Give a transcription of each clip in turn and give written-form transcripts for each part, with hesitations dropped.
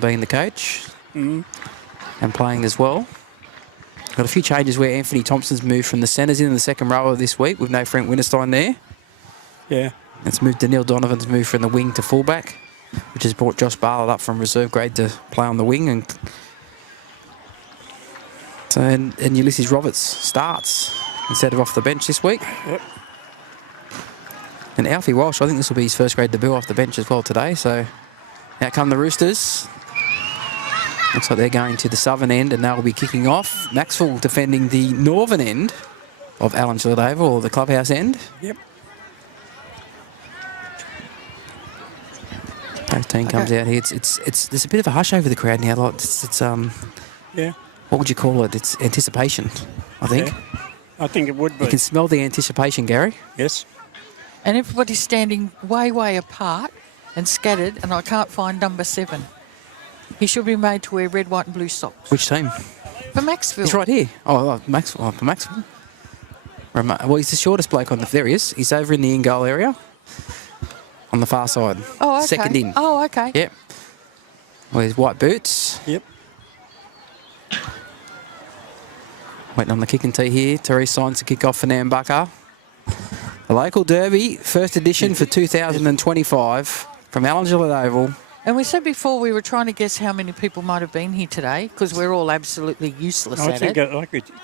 being the coach and playing as well. Got a few changes where Anthony Thompson's moved from the centres in the second row of this week with no Frank Winterstein there. Yeah. It's moved Daniil Donovan's moved from the wing to fullback, which has brought Josh Bartlett up from reserve grade to play on the wing. And Ulysses Roberts starts instead of off the bench this week. Yep. And Alfie Walsh, I think this will be his first grade debut off the bench as well today. So out come the Roosters. Looks like they're going to the southern end and they'll be kicking off. Macksville defending the northern end of Allangela Oval, or the clubhouse end. Yep. Our team comes out here. There's a bit of a hush over the crowd now. Like yeah. What would you call it? It's anticipation, I think. Yeah. I think it would be. You can smell the anticipation, Gary. Yes. And everybody's standing way, way apart and scattered, and I can't find number 7. He should be made to wear red, white and blue socks. Which team? For Macksville. He's right here. Oh, Macksville. For Macksville. Well, he's the shortest bloke on the... There he is. He's over in the in-goal area on the far side. Oh, okay. Second in. Oh, okay. Yep. Well, his white boots. Yep. Waiting on the kick and tee here. Therese signs to kick off for Nambucca. The local derby, first edition for 2025 from Allangela Oval. And we said before we were trying to guess how many people might have been here today because we're all absolutely useless I at think it.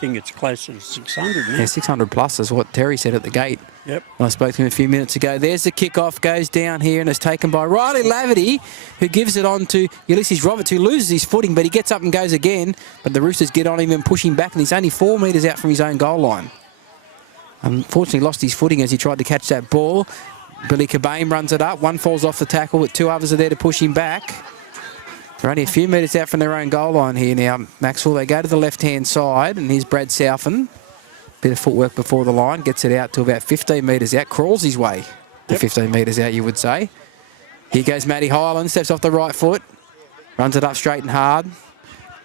it's closer to 600 now. Yeah, 600 plus is what Terry said at the gate. Yep. When I spoke to him a few minutes ago. There's the kick-off, goes down here and is taken by Riley Laverty, who gives it on to Ulysses Roberts, who loses his footing, but he gets up and goes again. But the Roosters get on him and push him back, and he's only 4 metres out from his own goal line. Unfortunately, lost his footing as he tried to catch that ball. Billy Cobain runs it up. One falls off the tackle, but 2 others are there to push him back. They're only a few metres out from their own goal line here now, Macksville. They go to the left-hand side, and here's Brad Southern. Bit of footwork before the line, gets it out to about 15 metres out, crawls his way to 15 metres out, you would say. Here goes Matty Hyland, steps off the right foot, runs it up straight and hard.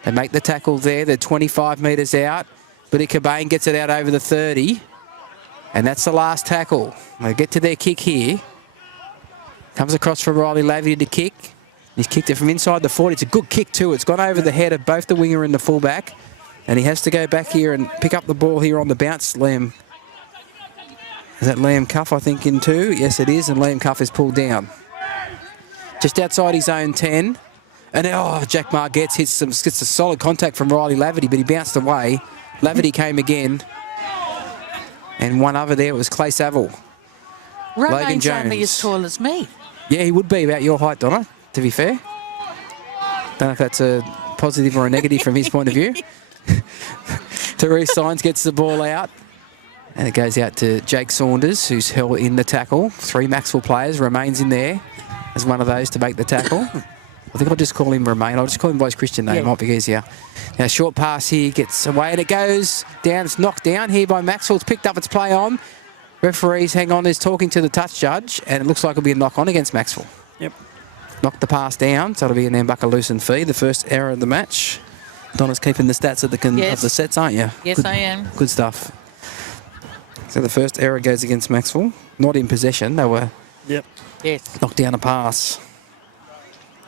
They make the tackle there, they're 25 metres out. Billy Cobain gets it out over the 30, and that's the last tackle. They get to their kick here. Comes across for Riley Laverty to kick. He's kicked it from inside the 40. It's a good kick too. It's gone over the head of both the winger and the fullback. And he has to go back here and pick up the ball here on the bounce. Liam. Is that Liam Cuff, I think, in 2? Yes, it is. And Liam Cuff is pulled down. Just outside his own 10. And Jack Margetts gets a solid contact from Riley Laverty, but he bounced away. Laverty came again. And one over there was Clay Saville. Romain's only as tall as me. Yeah, he would be about your height, Donna, to be fair. Don't know if that's a positive or a negative from his point of view. Therese Signs gets the ball out. And it goes out to Jake Saunders, who's held in the tackle. 3 Macksville players. Remains in there as one of those to make the tackle. I think I'll just call him Romain. I'll just call him by his Christian name. Yeah. Might be easier. Now, short pass here, gets away, and it goes down. It's knocked down here by Macksville. It's picked up its play on. Referees, hang on, is talking to the touch judge, and it looks like it'll be a knock-on against Macksville. Yep. Knocked the pass down, so it'll be a Nambucca loosened feed, the first error of the match. Donna's keeping the stats of the sets, aren't you? Yes, I am. Good stuff. So the first error goes against Macksville. Not in possession. They were knocked down a pass.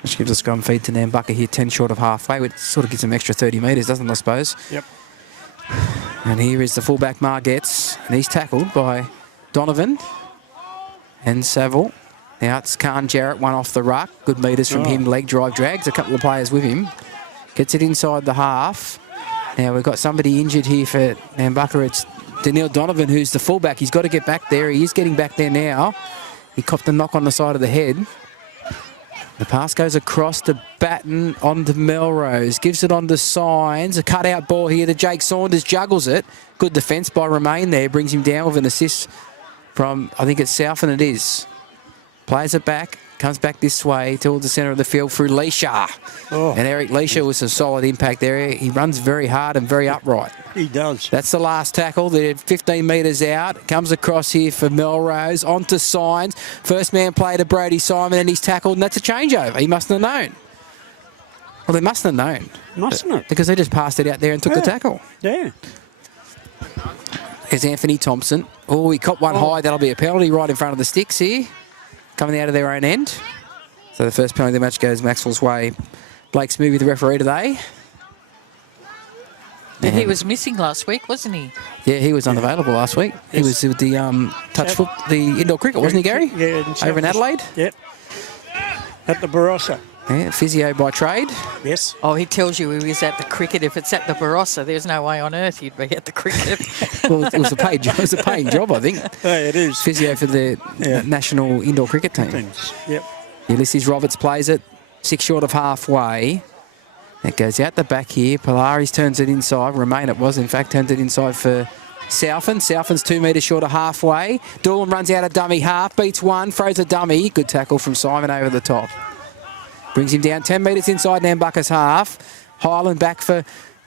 Which gives a scrum feed to Nambucca here, 10 short of halfway, which sort of gives them extra 30 metres, doesn't it, I suppose? Yep. And here is the fullback Margetts, and he's tackled by Donovan and Saville. Now it's Khan Jarrett, one off the ruck. Good metres from him, leg drive, drags a couple of players with him. Gets it inside the half. Now we've got somebody injured here for Nambucca. It's Daniil Donovan, who's the fullback. He's got to get back there. He is getting back there now. He copped a knock on the side of the head. The pass goes across to Batten, on to Melrose. Gives it on to Signs. A cut-out ball here to Jake Saunders. Juggles it. Good defence by Romain there. Brings him down with an assist from, I think it's South, and it is. Plays it back. Comes back this way towards the centre of the field through Leisha. And Eric Leisha with some solid impact there. He runs very hard and very upright. He does. That's the last tackle. They're 15 metres out. Comes across here for Melrose. On to Signs. First man play to Brody Simon, and he's tackled, and that's a changeover. He mustn't have known. Well, they mustn't have known. Mustn't it? Because they just passed it out there and took the tackle. Yeah. There's Anthony Thompson. Oh, he copped one high. That'll be a penalty right in front of the sticks here. Coming out of their own end. So the first penalty of the match goes Macksville's way. Blake Smoothie, the referee today. And he was missing last week, wasn't he? Yeah, he was unavailable last week. He Yes. was with the the indoor cricket, wasn't he, Gary? Yeah. Over in Adelaide? Yep. At the Barossa. Yeah, physio by trade. Yes. Oh, he tells you he was at the cricket. If it's at the Barossa, there's no way on earth you'd be at the cricket. Well, it was a paid job. It was a paying job, I think. Yeah, it is. Physio for the national indoor cricket team. Things. Yep. Ulysses Roberts plays it 6 short of halfway. It goes out the back here. Polaris turns it inside. Remain it was, in fact, turns it inside for Southern. Southern's 2 metres short of halfway. Doolan runs out a dummy half, beats one, throws a dummy. Good tackle from Simon over the top. Brings him down 10 metres inside Nambucca's half. Highland back for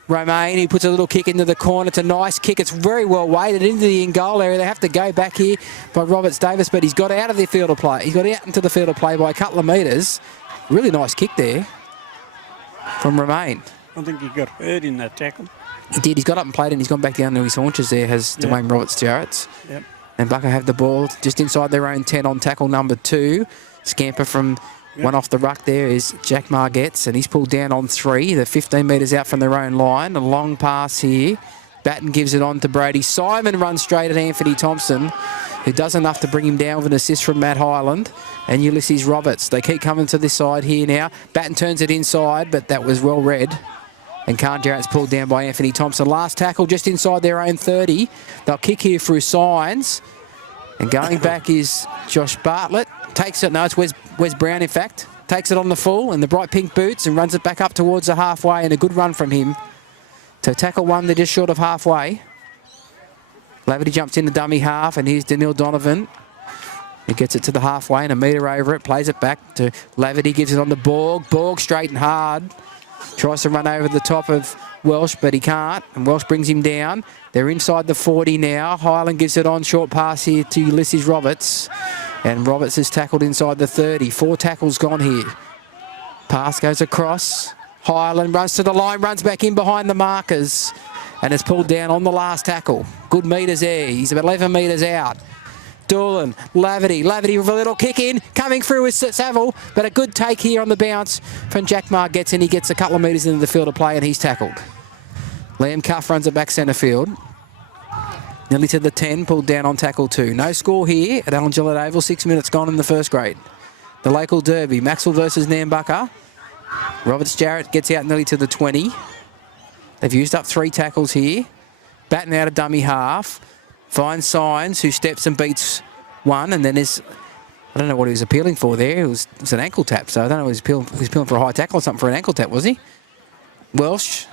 Romain. He puts a little kick into the corner. It's a nice kick. It's very well weighted into the in-goal area. They have to go back here by Roberts Davis, but he's got out of the field of play. He's got out into the field of play by a couple of metres. Really nice kick there from Romain. I think he got hurt in that tackle. He did. He's got up and played and he's gone back down to his haunches there, has Dwayne Roberts Jarrett's. Yep. And Bucca have the ball just inside their own 10 on tackle number 2. Scamper from one off the ruck there is Jack Margetts, and he's pulled down on 3. They're 15 metres out from their own line. A long pass here. Batten gives it on to Brady. Simon runs straight at Anthony Thompson, who does enough to bring him down with an assist from Matt Highland and Ulysses Roberts. They keep coming to this side here now. Batten turns it inside, but that was well read. And Khan Jarrett's pulled down by Anthony Thompson. Last tackle just inside their own 30. They'll kick here through Signs. And going back is Josh Bartlett. Takes it, no, it's Wes Brown, in fact. Takes it on the full in the bright pink boots and runs it back up towards the halfway, and a good run from him. So tackle one, they're just short of halfway. Laverty jumps in the dummy half, and here's Daniil Donovan. He gets it to the halfway and a metre over it, plays it back to Laverty, gives it on to Borg. Borg straight and hard. Tries to run over the top of Welsh, but he can't, and Welsh brings him down. They're inside the 40 now. Highland gives it on, short pass here to Ulysses Roberts, and Roberts is tackled inside the 30. 4 tackles gone here. Pass goes across. Highland runs to the line, runs back in behind the markers, and is pulled down on the last tackle. Good metres there. He's about 11 metres out. Doolan, Laverty with a little kick in, coming through with Saville, but a good take here on the bounce from Jack Margetts, and he gets a couple of metres into the field of play, and he's tackled. Liam Cuff runs it back centre field. Nearly to the 10, pulled down on tackle 2. No score here at Alan Gillett Oval, 6 minutes gone in the first grade. The Local Derby, Macksville versus Nambucca. Roberts Jarrett gets out nearly to the 20. They've used up 3 tackles here. Batten out a dummy half. Finds Signs, who steps and beats one, and then is, I don't know what he was appealing for there. It was an ankle tap, so I don't know if he was appealing for a high tackle or something for an ankle tap, was he? Welsh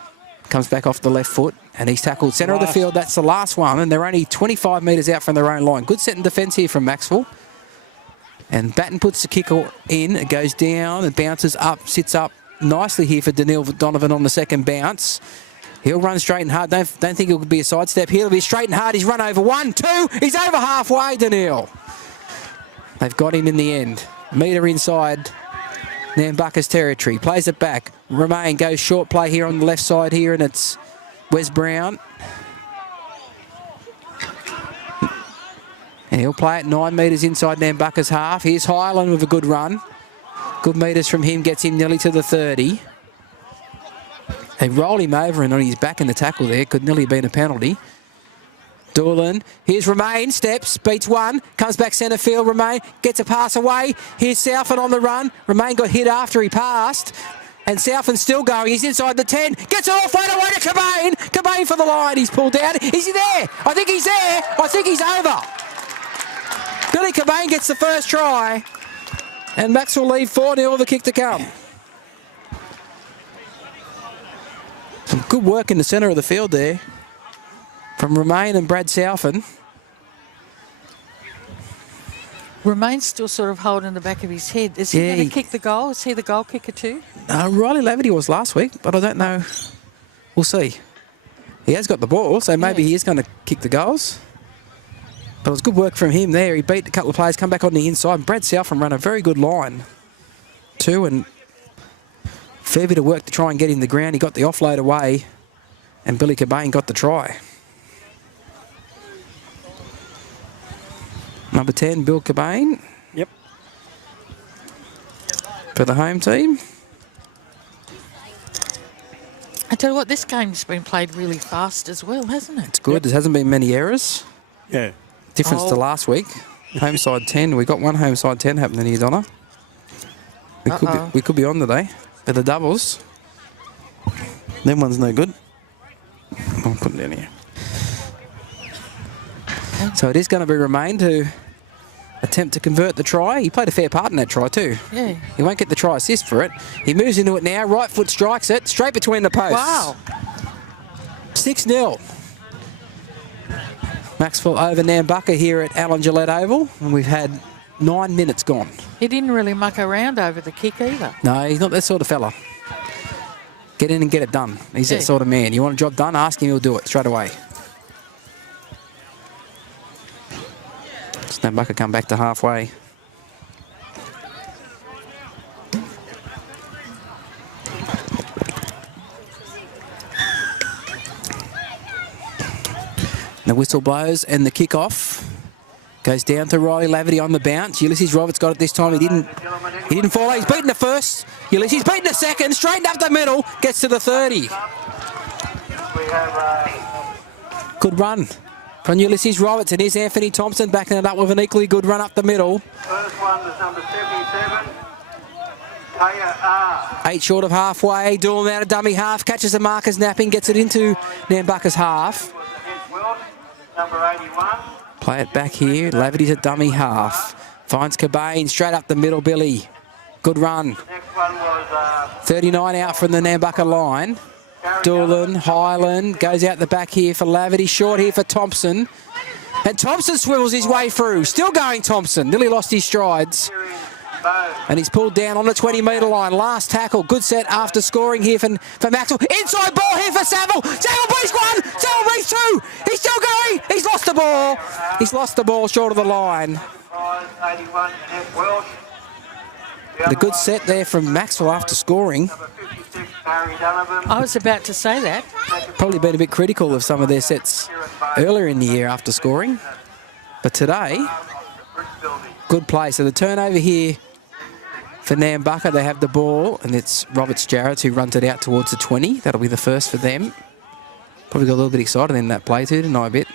comes back off the left foot, and he's tackled centre of the field. That's the last one, and they're only 25 metres out from their own line. Good set and defence here from Macksville. And Batten puts the kick in. It goes down, it bounces up, sits up nicely here for Daniil Donovan on the second bounce. He'll run straight and hard. Don't think it'll be a sidestep. He'll be straight and hard. He's run over 1, 2. He's over halfway, Daniil. They've got him in the end. A metre inside Nambucca's territory. Plays it back. Romain goes short play here on the left side here, and it's Wes Brown. And he'll play it 9 metres inside Nambucca's half. Here's Highland with a good run. Good metres from him. Gets him nearly to the 30. They roll him over, and on his back in the tackle there. Could nearly have been a penalty. Doolan. Here's Romain. Steps. Beats one. Comes back centre field. Romain gets a pass away. Here's Southern on the run. Romain got hit after he passed. And Southern's still going. He's inside the 10. Gets it off. Right away to Cobain. Cobain for the line. He's pulled down. Is he there? I think he's there. I think he's over. Billy Cobain gets the first try. And Max will leave 4-0 with a kick to come. Some good work in the centre of the field there from Romain and Brad Southern. Romain's still sort of holding the back of his head. Is he going to kick the goal? Is he the goal kicker too? Riley Laverty was last week, but I don't know. We'll see. He has got the ball, so maybe he is going to kick the goals. But it was good work from him there. He beat a couple of players, come back on the inside. And Brad Southern ran a very good line too, and fair bit of work to try and get in the ground. He got the offload away, and Billy Cobain got the try. Number 10, Bill Cobain. Yep. For the home team. Tell you what, this game's been played really fast as well, hasn't it? It's good. There hasn't been many errors. Yeah. Difference to last week. Home side 10. We got one home side 10 happening here, Donna. We could be on today. But the doubles, them one's no good. I'll put it down here. So it is going to be Romain to attempt to convert the try. He played a fair part in that try too. Yeah. He won't get the try assist for it. He moves into it now. Right foot strikes it. Straight between the posts. Wow. 6-0. Macksville over Nambucca here at Alan Gillette Oval. And we've had 9 minutes gone. He didn't really muck around over the kick either. No, he's not that sort of fella. Get in and get it done. He's that sort of man. You want a job done, ask him, he'll do it straight away. Nambucca come back to halfway. The whistle blows and the kick-off goes down to Riley Laverty on the bounce. Ulysses Roberts got it this time. He didn't follow. He's beaten the first. Ulysses beaten the second. Straightened up the middle. Gets to the 30. Good run from Ulysses Roberts, and here's Anthony Thompson backing it up with an equally good run up the middle. First one was number 77, Taya R. 8 short of halfway. Doolin out of dummy half, catches the markers napping, gets it into Nambucca's half. Was the head Wilt, number 81. Play it back here. Laverty's a dummy half. Finds Cobain straight up the middle, Billy. Good run. Next one was 39 out from the Nambucca line. Doolin, Highland, goes out the back here for Laverty. Short here for Thompson. And Thompson swivels his way through. Still going, Thompson. Nearly lost his strides. And he's pulled down on the 20-metre line. Last tackle. Good set after scoring here for Macksville. Inside ball here for Saville. Saville breaks one. Saville breaks two. He's still going. He's lost the ball. He's lost the ball short of the line. 81, Ed Welsh. The good set there from Macksville after scoring. Number 56, Barry Donovan. I was about to say that. Probably been a bit critical of some of their sets earlier in the year after scoring. But today, good play. So the turnover here for Nambucca, they have the ball, and it's Roberts Jarrett who runs it out towards the 20. That'll be the first for them. Probably got a little bit excited in that play too, didn't I, a bit?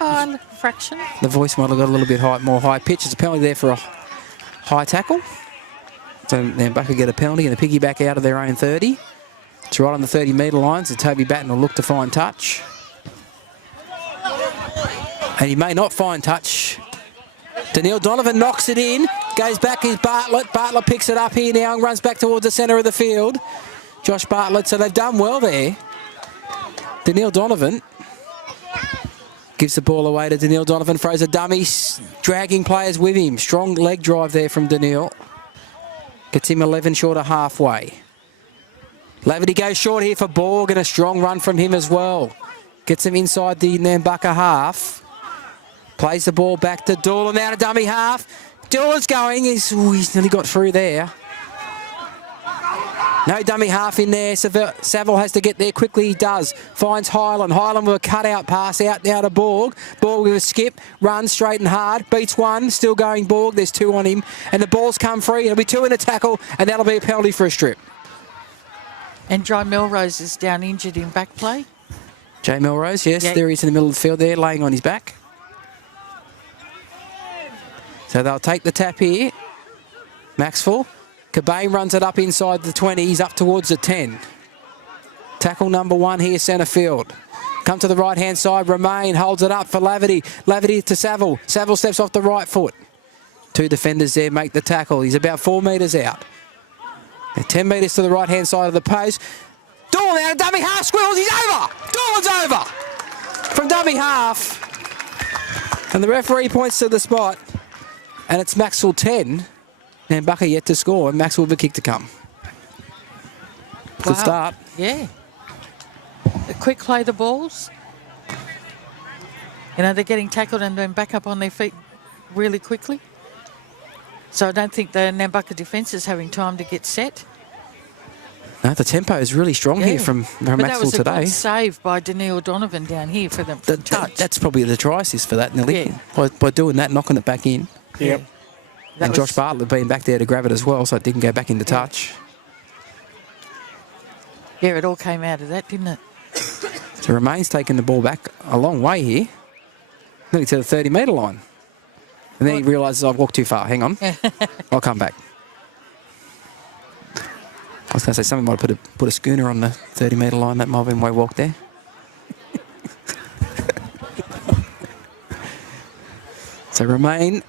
Oh, a fraction. The voice might have got a little bit more high pitch. It's a penalty there for a high tackle. So Nambucca get a penalty and a piggyback out of their own 30. It's right on the 30-metre line, so Toby Batten will look to find touch. And he may not find touch. Daniil Donovan knocks it in, goes back is Bartlett. Bartlett picks it up here now and runs back towards the centre of the field. Josh Bartlett, so they've done well there. Daniil Donovan gives the ball away to Daniil Donovan, throws a dummy, dragging players with him. Strong leg drive there from Daniil. Gets him 11 short of halfway. Laverty goes short here for Borg, and a strong run from him as well. Gets him inside the Nambucca half. Plays the ball back to Doolin, out of dummy half. Doolin's going. He's nearly got through there. No dummy half in there. Saville has to get there quickly. He does. Finds Highland. Highland with a cutout pass out now to Borg. Borg with a skip. Runs straight and hard. Beats one. Still going Borg. There's two on him. And the ball's come free. It'll be two in a tackle. And that'll be a penalty for a strip. And Jai Melrose is down injured in back play. Jay Melrose, yes. Yeah. There he is in the middle of the field there, laying on his back. So they'll take the tap here. Macksville. Cobain runs it up inside the 20. He's up towards the 10. Tackle number 1 here, centre field. Come to the right-hand side. Romain holds it up for Laverty. Laverty to Saville. Saville steps off the right foot. Two defenders there make the tackle. He's about 4 metres out. They're 10 metres to the right-hand side of the post. Doolin out of dummy half. Squirrels. He's over. Doolin's over. From dummy half. And the referee points to the spot. And it's Macksville 10. Nambucca yet to score, and Macksville with a kick to come. Good start. Yeah. A quick play the balls. You know, they're getting tackled and then back up on their feet really quickly. So I don't think the Nambucca defence is having time to get set. No, the tempo is really strong here from But that Macksville was a today. good save by Daniil Donovan down here for them touch. That's probably the try assist for that, Nelly. Yeah. By doing that, knocking it back in. Yep. And Josh Bartlett being back there to grab it as well, so it didn't go back into touch. Yeah, it all came out of that, didn't it? So Romain's taking the ball back a long way here. Nearly to the 30-metre line. And then he realises I've walked too far. Hang on. I'll come back. I was going to say somebody might have put a schooner on the 30-metre line. That might have been why I walked there. So Romain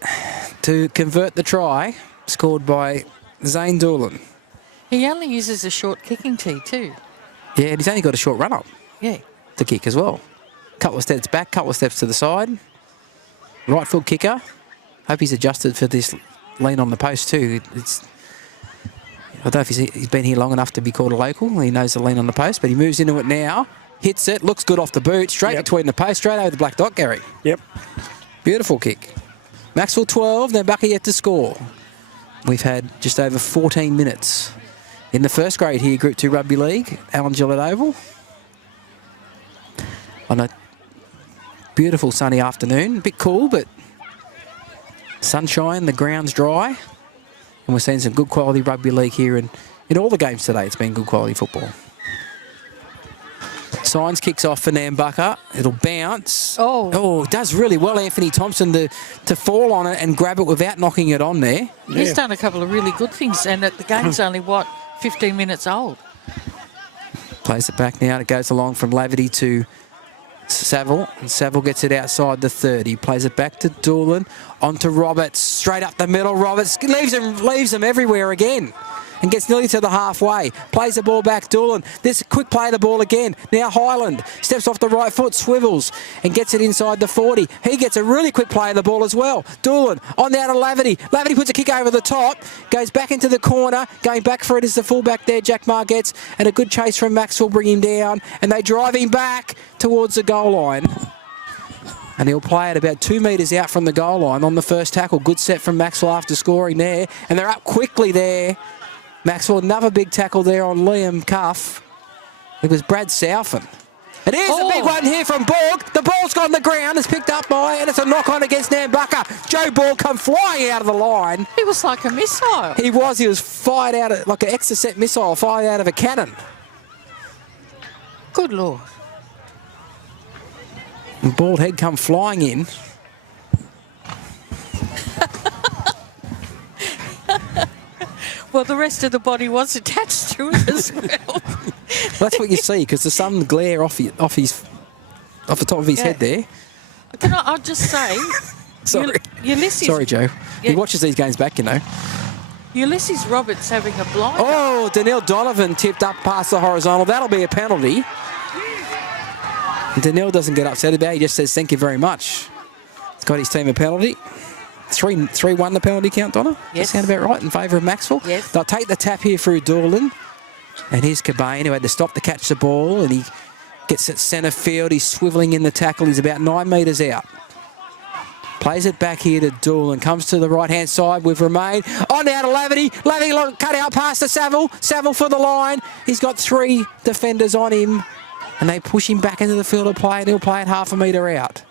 to convert the try, scored by Zane Doolan. He only uses a short kicking tee too. Yeah, and he's only got a short run-up Yeah. to kick as well. Couple of steps back, couple of steps to the side. Right foot kicker. Hope he's adjusted for this lean on the post too. I don't know if he's been here long enough to be called a local. He knows the lean on the post, but he moves into it now. Hits it, looks good off the boot, straight between the post, straight over the black dot, Gary. Yep. Beautiful kick. Macksville 12, Nambucca yet to score. We've had just over 14 minutes in the first grade here, Group 2 Rugby League, Alan Gillett Oval. On a beautiful sunny afternoon, a bit cool, but sunshine, the ground's dry, and we're seeing some good quality rugby league here in all the games today. It's been good quality football. Signs kicks off for Nambucca. It'll bounce. Oh, does really well, Anthony Thompson, to fall on it and grab it without knocking it on there. He's done a couple of really good things, and the game's only, 15 minutes old. Plays it back now. It goes along from Laverty to Saville, and Saville gets it outside the 30. Plays it back to Doolan, onto Roberts, straight up the middle. Roberts leaves him everywhere again, and gets nearly to the halfway. Plays the ball back, Doolan. This quick play of the ball again. Now Highland steps off the right foot, swivels, and gets it inside the 40. He gets a really quick play of the ball as well. Doolan on down to Laverty. Laverty puts a kick over the top, goes back into the corner. Going back for it is the fullback there, Jack Margetts, and a good chase from Macksville, bring him down, and they drive him back towards the goal line. And he'll play it about 2 metres out from the goal line on the first tackle. Good set from Macksville after scoring there, and they're up quickly there. Macksville, another big tackle there on Liam Cuff. It was Brad Southern. It is a big one here from Borg. The ball's gone on the ground. It's picked up by, and it's a knock-on against Nambucca. Joe Borg come flying out of the line. He was like a missile. He was fired out of, like an Exocet missile, fired out of a cannon. Good Lord. And bald head come flying in. Well, the rest of the body was attached to it as well. That's what you see, because there's some glare off the top of his head there. I'll just say... Sorry. Ulysses, sorry, Joe. He watches these games back, you know. Ulysses Roberts having a blinder. Oh, Danielle Donovan tipped up past the horizontal. That'll be a penalty. Danielle doesn't get upset about it. He just says, thank you very much. He's got his team a penalty. 3-1 the penalty count, Donna? Yes. That sound about right in favour of Macksville? Yes. They'll take the tap here through Doolan. And here's Cobain, who had to stop to catch the ball, and he gets at centre field. He's swivelling in the tackle. He's about 9 metres out. Plays it back here to Doolan. Comes to the right-hand side with Romain. On down to Laverty. Laverty cut out past to Saville. Saville for the line. He's got 3 defenders on him. And they push him back into the field of play, and he'll play it half a metre out.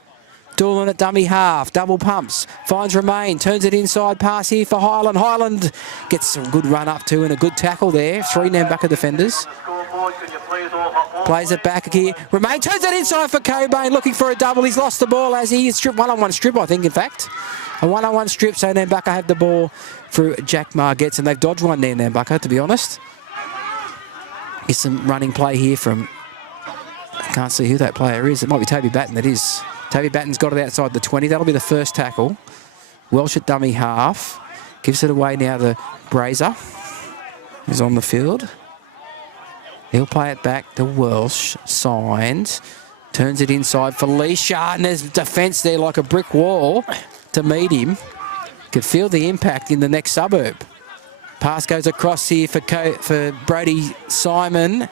Doolan at dummy half, double pumps, finds Romain, turns it inside, pass here for Highland. Highland gets some good run up too and a good tackle there. 3 Nambucca defenders. Plays it back here. Romain turns it inside for Cobain, looking for a double. He's lost the ball as he strip one-on-one strip, I think, in fact. A one-on-one strip, so Nambucca have the ball through Jack Margetts, and they've dodged one there, Nambucca, to be honest. Here's some running play here from... I can't see who that player is. It might be Toby Batten, that is. Toby Batten's got it outside the 20. That'll be the first tackle. Welsh at dummy half. Gives it away now to Brazer, who's on the field. He'll play it back to Welsh. Signs. Turns it inside for Leisha. And there's defence there like a brick wall to meet him. Could feel the impact in the next suburb. Pass goes across here for Brody Simon.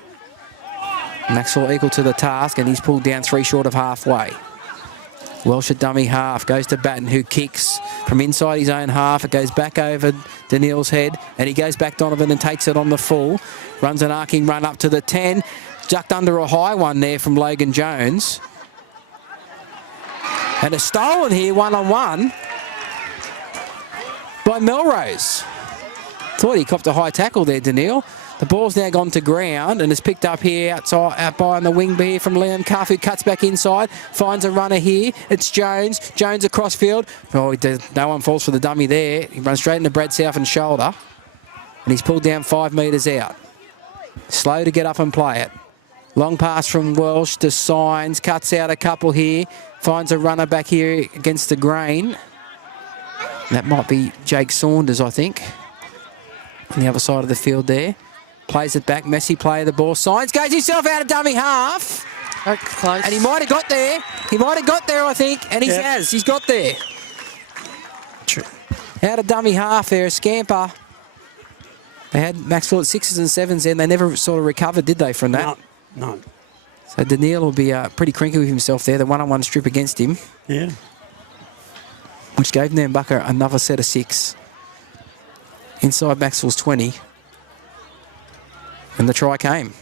Macksville equal to the task, and he's pulled down 3 short of halfway. Welsh at dummy half, goes to Batten, who kicks from inside his own half. It goes back over Daniel's head, and he goes back Donovan and takes it on the full. Runs an arcing run up to the 10. Ducked under a high one there from Logan Jones. And a stolen here, one-on-one, by Melrose. Thought he copped a high tackle there, Daniel. The ball's now gone to ground and is picked up here outside, out by on the wing here from Liam Cuff, who cuts back inside, finds a runner here. It's Jones. Jones across field. Oh, no one falls for the dummy there. He runs straight into Brad Southern's shoulder, and he's pulled down 5 metres out. Slow to get up and play it. Long pass from Welsh to Signs. Cuts out a couple here. Finds a runner back here against the grain. That might be Jake Saunders, I think, on the other side of the field there. Plays it back. Messy play of the ball. Signs goes himself out of dummy half. That's close. And he might have got there. He might have got there, I think. And he has. He's got there. Out of dummy half there, a scamper. They had Macksville at 6s and 7s then. They never sort of recovered, did they, from that? No. So Daniil will be pretty crinky with himself there. The one-on-one strip against him. Yeah. Which gave Nambucca another set of 6. Inside Macksville's 20. And the try came.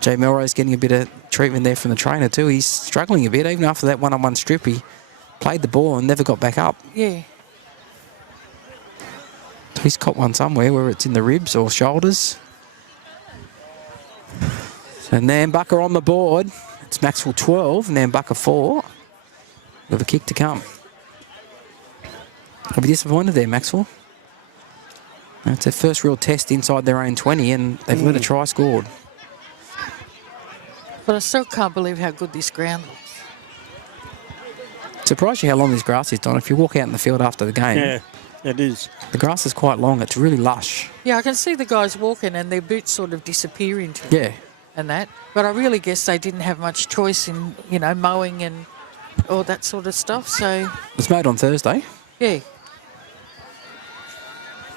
Jay Melrose getting a bit of treatment there from the trainer too. He's struggling a bit. Even after that one-on-one strip, he played the ball and never got back up. Yeah. So he's caught one somewhere, whether it's in the ribs or shoulders. So Nambucca on the board. It's Macksville 12, Nambucca 4. With a kick to come. I'll be disappointed there, Macksville. It's their first real test inside their own 20, and they've let a try scored. But I still can't believe how good this ground looks. Surprised you how long this grass is, Don. If you walk out in the field after the game, Yeah, it is. the grass is quite long. It's really lush. Yeah, I can see the guys walking and their boots sort of disappear into it Yeah. and that. But I really guess they didn't have much choice in, mowing and all that sort of stuff. So, It's mowed on Thursday. yeah.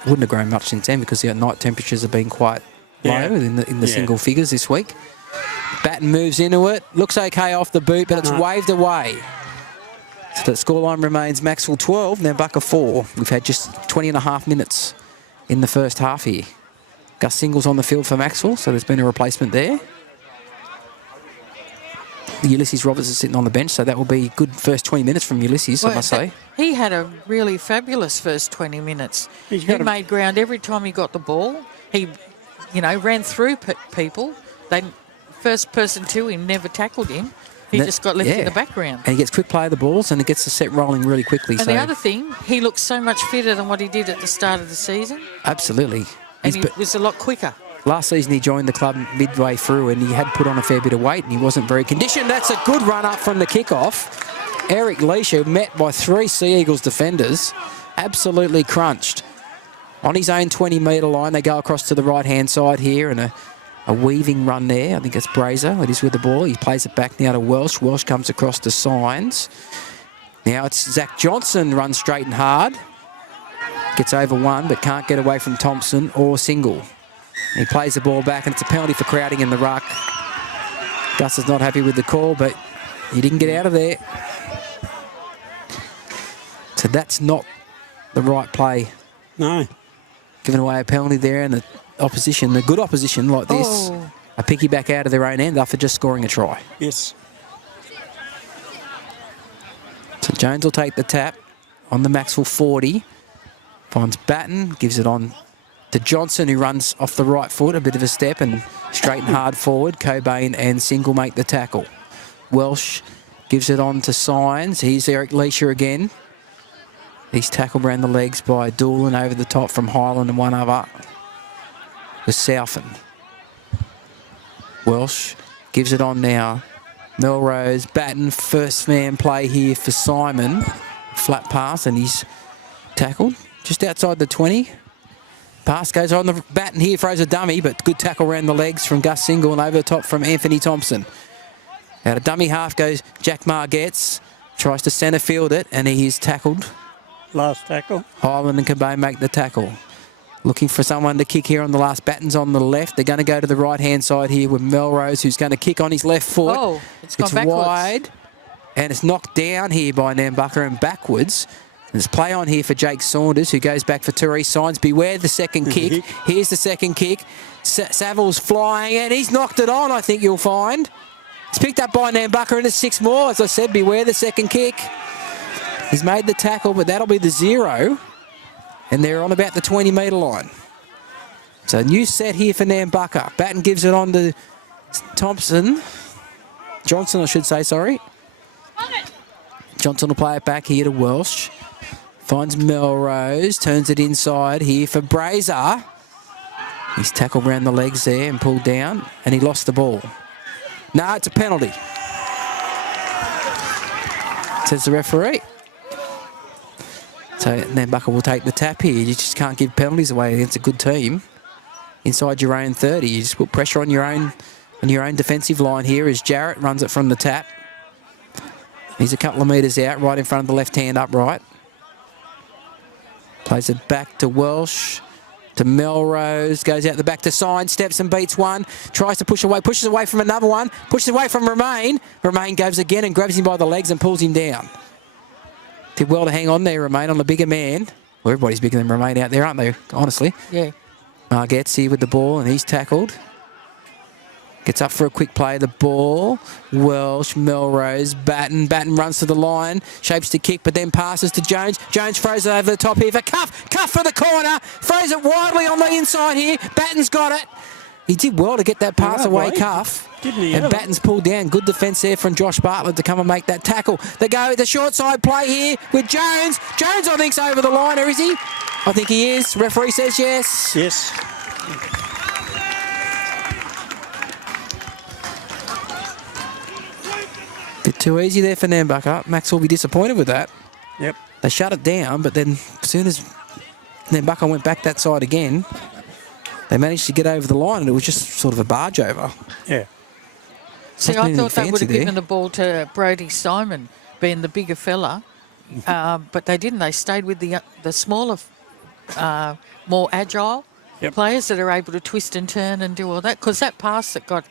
Wouldn't have grown much since then because the night temperatures have been quite low in the single figures this week. Batten moves into it. Looks okay off the boot, but it's waved away. So the scoreline remains Macksville 12, Nambucca 4. We've had just 20 and a half minutes in the first half here. Gus Single's on the field for Macksville, so there's been a replacement there. Ulysses Roberts is sitting on the bench, so that will be good first 20 minutes from Ulysses, I must say. He had a really fabulous first 20 minutes. He's He got a- made ground every time he got the ball. He, ran through people. First person to him never tackled him. He just got left in the background. And he gets quick play of the balls and it gets the set rolling really quickly. And the other thing, he looks so much fitter than what he did at the start of the season. Absolutely. And he was a lot quicker. Last season he joined the club midway through and he had put on a fair bit of weight and he wasn't very conditioned. That's a good run up from the kickoff. Eric Leisha, met by 3 Sea Eagles defenders, absolutely crunched. On his own 20-metre line, they go across to the right-hand side here and a weaving run there. I think it's Brazer that is with the ball. He plays it back now to Welsh. Welsh comes across to Signs. Now it's Zach Johnson runs straight and hard. Gets over one but can't get away from Thompson or Single. He plays the ball back and it's a penalty for crowding in the ruck. Gus is not happy with the call, but he didn't get out of there. So that's not the right play. No. Giving away a penalty there, and the opposition, the good opposition like this, are piggyback out of their own end after just scoring a try. Yes. So Jones will take the tap on the Macksville 40. Finds Batten, gives it on to Johnson, who runs off the right foot, a bit of a step, and straight and hard forward. Cobain and Single make the tackle. Welsh gives it on to Signs. Here's Eric Leisha again. He's tackled around the legs by Doolan over the top from Highland and one other was Southern. Welsh gives it on now. Melrose, Batten, first man play here for Simon. Flat pass and he's tackled just outside the 20. Pass goes on the Batten here, throws a dummy, but good tackle around the legs from Gus Single and over the top from Anthony Thompson. Out of dummy half goes Jack Margetts, tries to centre field it and he is tackled. Last tackle. Highland and Cobain make the tackle. Looking for someone to kick here on the last. Batten's on the left. They're going to go to the right-hand side here with Melrose, who's going to kick on his left foot. Oh, it's gone backwards. Wide, and it's knocked down here by Nambucca and backwards. There's play on here for Jake Saunders, who goes back for Therese Signs. Beware the second kick. Here's the second kick. Saville's flying, and he's knocked it on, I think you'll find. It's picked up by Nambucca, and it's 6 more. As I said, beware the second kick. He's made the tackle, but that'll be the 0. And they're on about the 20-metre line. So new set here for Nambucca. Batten gives it on to Thompson. Johnson, I should say, sorry. Johnson will play it back here to Welsh. Finds Melrose. Turns it inside here for Brazier. He's tackled around the legs there and pulled down. And he lost the ball. No, it's a penalty, says the referee. So Nambucca will take the tap here. You just can't give penalties away against a good team. Inside your own 30. You just put pressure on your own defensive line here as Jarrett runs it from the tap. He's a couple of metres out, right in front of the left-hand upright. Plays it back to Welsh, to Melrose, goes out the back to Sign, steps and beats one, tries to push away, pushes away from another one, pushes away from Romain. Romain goes again and grabs him by the legs and pulls him down. Did well to hang on there, Romain, on the bigger man. Well, everybody's bigger than Romain out there, aren't they, honestly? Yeah. Margette's here with the ball and he's tackled. Gets up for a quick play, the ball. Welsh, Melrose, Batten. Batten runs to the line, shapes the kick, but then passes to Jones. Jones throws it over the top here for Cuff. Cuff for the corner. Throws it widely on the inside here. Batten's got it. He did well to get that pass away, Cuff. Didn't he? And Batten's pulled down. Good defence there from Josh Bartlett to come and make that tackle. They go the short side play here with Jones. Jones, I think's over the line, or is he? I think he is. Referee says yes. Yes. Bit too easy there for Nambucca. Max will be disappointed with that. Yep. They shut it down, but then as soon as Nambucca went back that side again, they managed to get over the line, and it was just sort of a barge over. Yeah. See, Wasn't I thought they anything would have fancy given the ball to Brody Simon, being the bigger fella, but they didn't. They stayed with the smaller, more agile players that are able to twist and turn and do all that. Because that pass that got,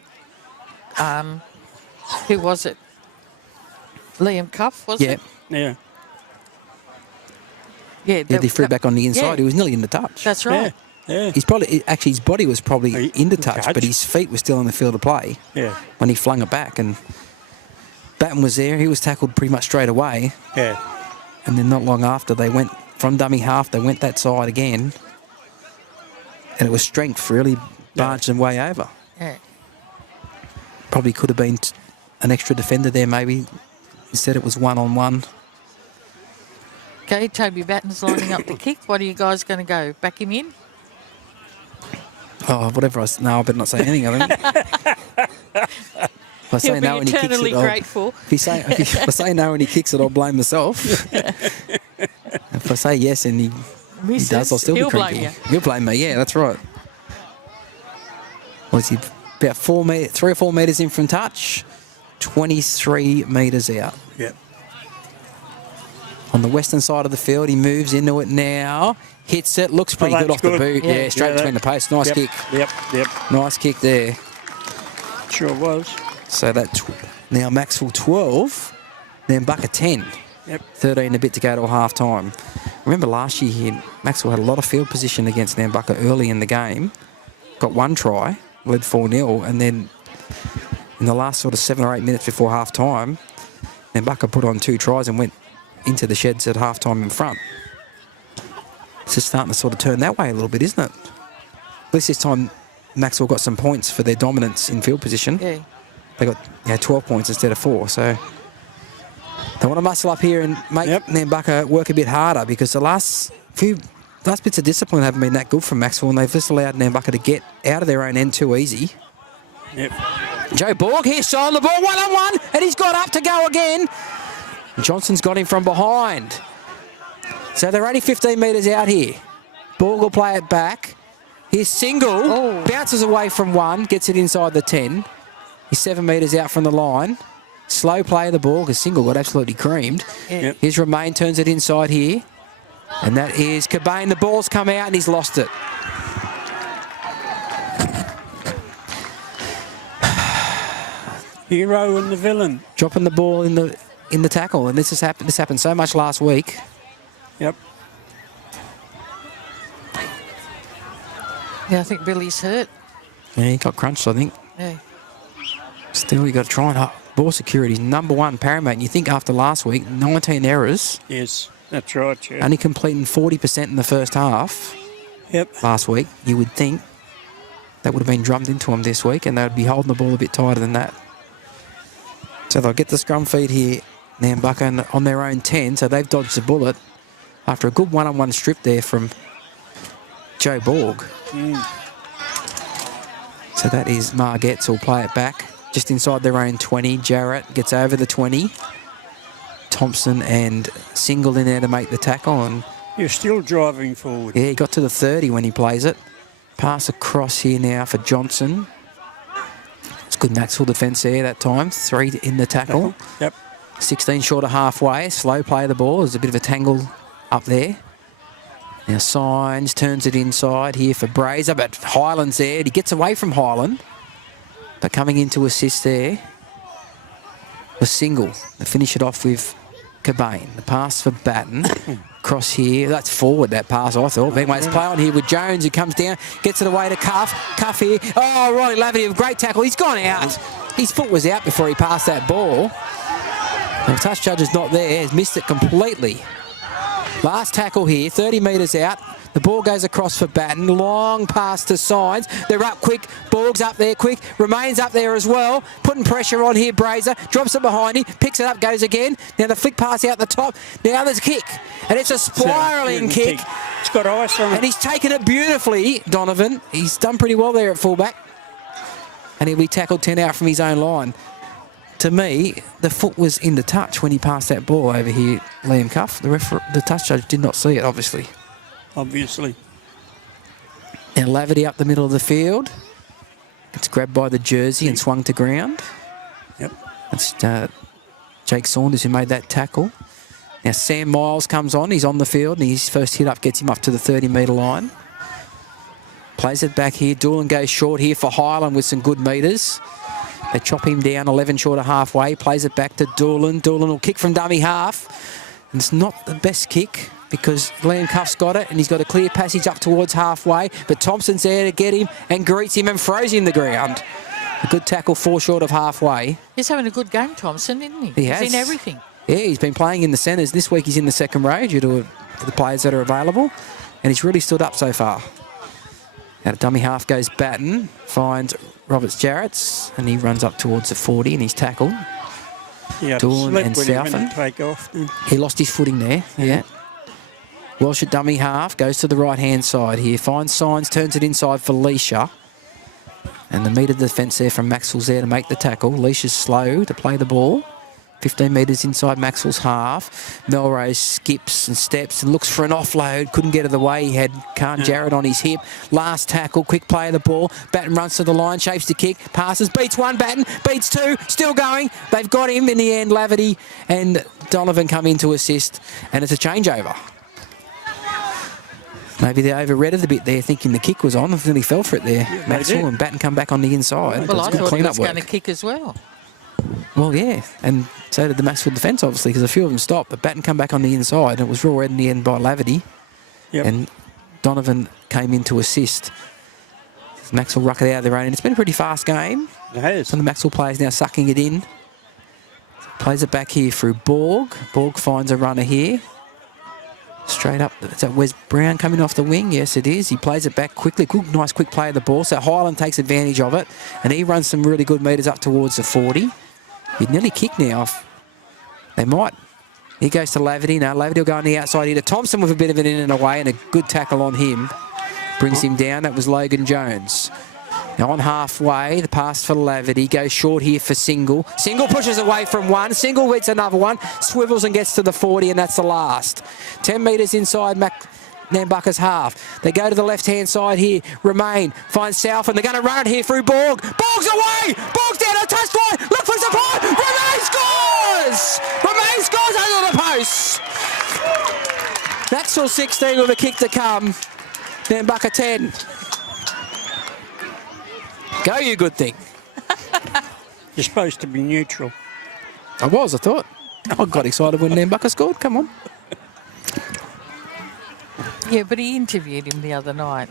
who was it? Liam Cuff, was it? Yeah. Yeah, they threw back on the inside. Yeah. He was nearly in the touch. That's right. Yeah. He's probably actually his body was probably in the touch, but his feet were still in the field of play. Yeah. When he flung it back, and Batten was there. He was tackled pretty much straight away. Yeah. And then not long after, they went from dummy half. They went that side again, and it was strength really barged them way over. Yeah. Probably could have been an extra defender there, maybe. Instead, it was one-on-one. Okay, Toby Batten's lining up the kick. What are you guys going to go? Back him in? Oh, whatever. No, I better not say anything. I think. If I say He'll no be when he kicks eternally it, grateful. if I say no when he kicks it, I'll blame myself. If I say yes and he does, I'll still He'll be cranky. blame you. He'll blame me. Yeah, that's right. Was he about 3 or 4 metres in from touch? 23 metres out. Yep. On the western side of the field, he moves into it now. Hits it. Looks pretty good off the boot. Yeah, straight between the posts. Nice kick. Yep. Nice kick there. Sure was. So that now Macksville 12, Nambucca 10. Yep. 13 a bit to go to half time. Remember last year here, Macksville had a lot of field position against Nambucca early in the game. Got 1 try, led 4-0, and then in the last sort of 7 or 8 minutes before half time, Nambucca put on 2 tries and went into the sheds at half time in front. It's just starting to sort of turn that way a little bit, isn't it? At least this time Macksville got some points for their dominance in field position. Yeah. They got 12 points instead of 4, so they want to muscle up here and make Nambucca work a bit harder, because the last bits of discipline haven't been that good from Macksville, and they've just allowed Nambucca to get out of their own end too easy. Yep. Joe Borg here, on the ball, 1-on-1, and he's got up to go again. Johnson's got him from behind. So they're only 15 metres out here. Borg will play it back. His single bounces away from 1, gets it inside the 10. He's 7 metres out from the line. Slow play of the ball, because Single got absolutely creamed. Yeah. Here's Romain, turns it inside here. And that is Cobain. The ball's come out and he's lost it. Hero and the villain. Dropping the ball in the tackle, and this happened so much last week. Yep. Yeah, I think Billy's hurt. Yeah, he got crunched, I think. Yeah. Still, you got to try and ball security is #1 paramount. And you think after last week, 19 errors. Yes, that's right. Yeah. Only completing 40% in the first half. Yep. Last week, you would think that would have been drummed into them this week, and they would be holding the ball a bit tighter than that. So they'll get the scrum feed here, Nambucca, on their own 10, so they've dodged the bullet after a good one-on-one strip there from Joe Borg. So that is Margetts will play it back just inside their own 20. Jarrett gets over the 20. Thompson and Single in there to make the tackle. And You're still driving forward. yeah, he got to the 30 when he plays it. Pass across here now for Johnson. It's good Macksville defence there that time. 3 in the tackle. Yep. 16 short of halfway. Slow play of the ball. There's a bit of a tangle up there. Now Signs turns it inside here for Brazer, but Highland's there. He gets away from Highland. But coming in to assist there was Single. They finish it off with Cobain. The pass for Batten. Cross here. That's forward, that pass, I thought. Anyway, it's play on here with Jones, who comes down, gets it away to Cuff. Cuff here. Oh, Ronnie Laverty with a great tackle. He's gone out. His foot was out before he passed that ball. The touch judge is not there. He's missed it completely. Last tackle here, 30 metres out. The ball goes across for Batten. Long pass to Signs. They're up quick. Borg's up there quick. Remains up there as well. Putting pressure on here, Brazer. Drops it behind him. Picks it up, goes again. Now the flick pass out the top. Now there's a kick. And it's a spiralling kick. It's got ice on it. And he's taken it beautifully, Donovan. He's done pretty well there at fullback. And he'll be tackled 10 out from his own line. To me, the foot was in the touch when he passed that ball over here, Liam Cuff. The touch judge did not see it, obviously. Obviously. Now Laverty up the middle of the field. It's grabbed by the jersey and swung to ground. Yep. It's Jake Saunders who made that tackle. Now Sam Miles comes on. He's on the field, and his first hit up gets him up to the 30-metre line. Plays it back here. Doolan goes short here for Highland with some good metres. They chop him down 11 short of halfway. Plays it back to Doolan. Doolan will kick from dummy half. And it's not the best kick because Liam Cuff's got it, and he's got a clear passage up towards halfway. But Thompson's there to get him and greets him and throws him the ground. A good tackle, 4 short of halfway. He's having a good game, Thompson, isn't he? He has. He's in everything. Yeah, he's been playing in the centres. This week he's in the second row due to the players that are available. And he's really stood up so far. Out of dummy half goes Batten. Finds Roberts Jarrett's, and he runs up towards the 40 and he's tackled. Yeah, Doolan and Southern. Take off. He lost his footing there. Yeah. Welsh at dummy half, goes to the right-hand side here. Finds Signs, turns it inside for Leisha. And the metre defence there from Macksville's there to make the tackle. Leisha's slow to play the ball. 15 metres inside Macksville's half. Melrose skips and steps and looks for an offload. Couldn't get it the way. He had Jarrett on his hip. Last tackle, quick play of the ball. Batten runs to the line, shapes the kick, passes, beats one, Batten, beats two, still going. They've got him in the end. Laverty and Donovan come in to assist, and it's a changeover. Maybe they overread it a bit there, thinking the kick was on. They nearly fell for it there. Yeah, Macksville and Batten come back on the inside. Well, I It's good thought he clean-up was work. going to kick as well. Well, yeah, and so did the Macksville defence, obviously, because a few of them stopped. But Batten come back on the inside, and it was raw red in the end by Laverty. Yep. And Donovan came in to assist. Macksville ruck it out of their own. And it's been a pretty fast game. It has. Some of the Macksville players now sucking it in. Plays it back here through Borg. Borg finds a runner here. Straight up. Is that Wes Brown coming off the wing? Yes, it is. He plays it back quickly. Good, nice quick play of the ball. So Highland takes advantage of it. And he runs some really good metres up towards the 40. He'd nearly kick now. They might. He goes to Laverty. Now Laverty will go on the outside here to Thompson with a bit of an in and away, and a good tackle on him. Brings him down. That was Logan Jones. Now on halfway, the pass for Laverty. Goes short here for Single. Single pushes away from one. Single hits another one. Swivels and gets to the 40, and that's the last. 10 metres inside Nambucca's half. They go to the left-hand side here. Remain. Finds South, and they're going to run it here through Borg. Borg's away! Borg's down a touchline! Look for support! Remain scores! Remain scores under the posts! Macksville 16 with a kick to come. Nambucca 10. Go, you good thing. You're supposed to be neutral. I thought. I got excited when Nambucca scored. Come on. Yeah, but he interviewed him the other night.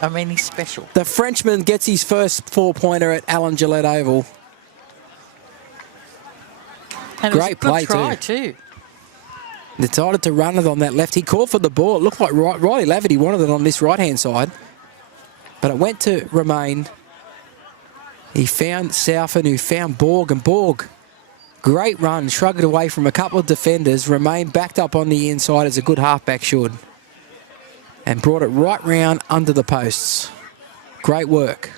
I mean, he's special. The Frenchman gets his first 4-pointer at Alan Gillette Oval. And Great it was a good play try too. Decided to run it on that left. He called for the ball. It looked like Riley Laverty wanted it on this right-hand side. But it went to Remain. He found Southern, who found Borg, and Borg, great run, shrugged it away from a couple of defenders. Remain backed up on the inside as a good halfback should, and brought it right round under the posts. Great work.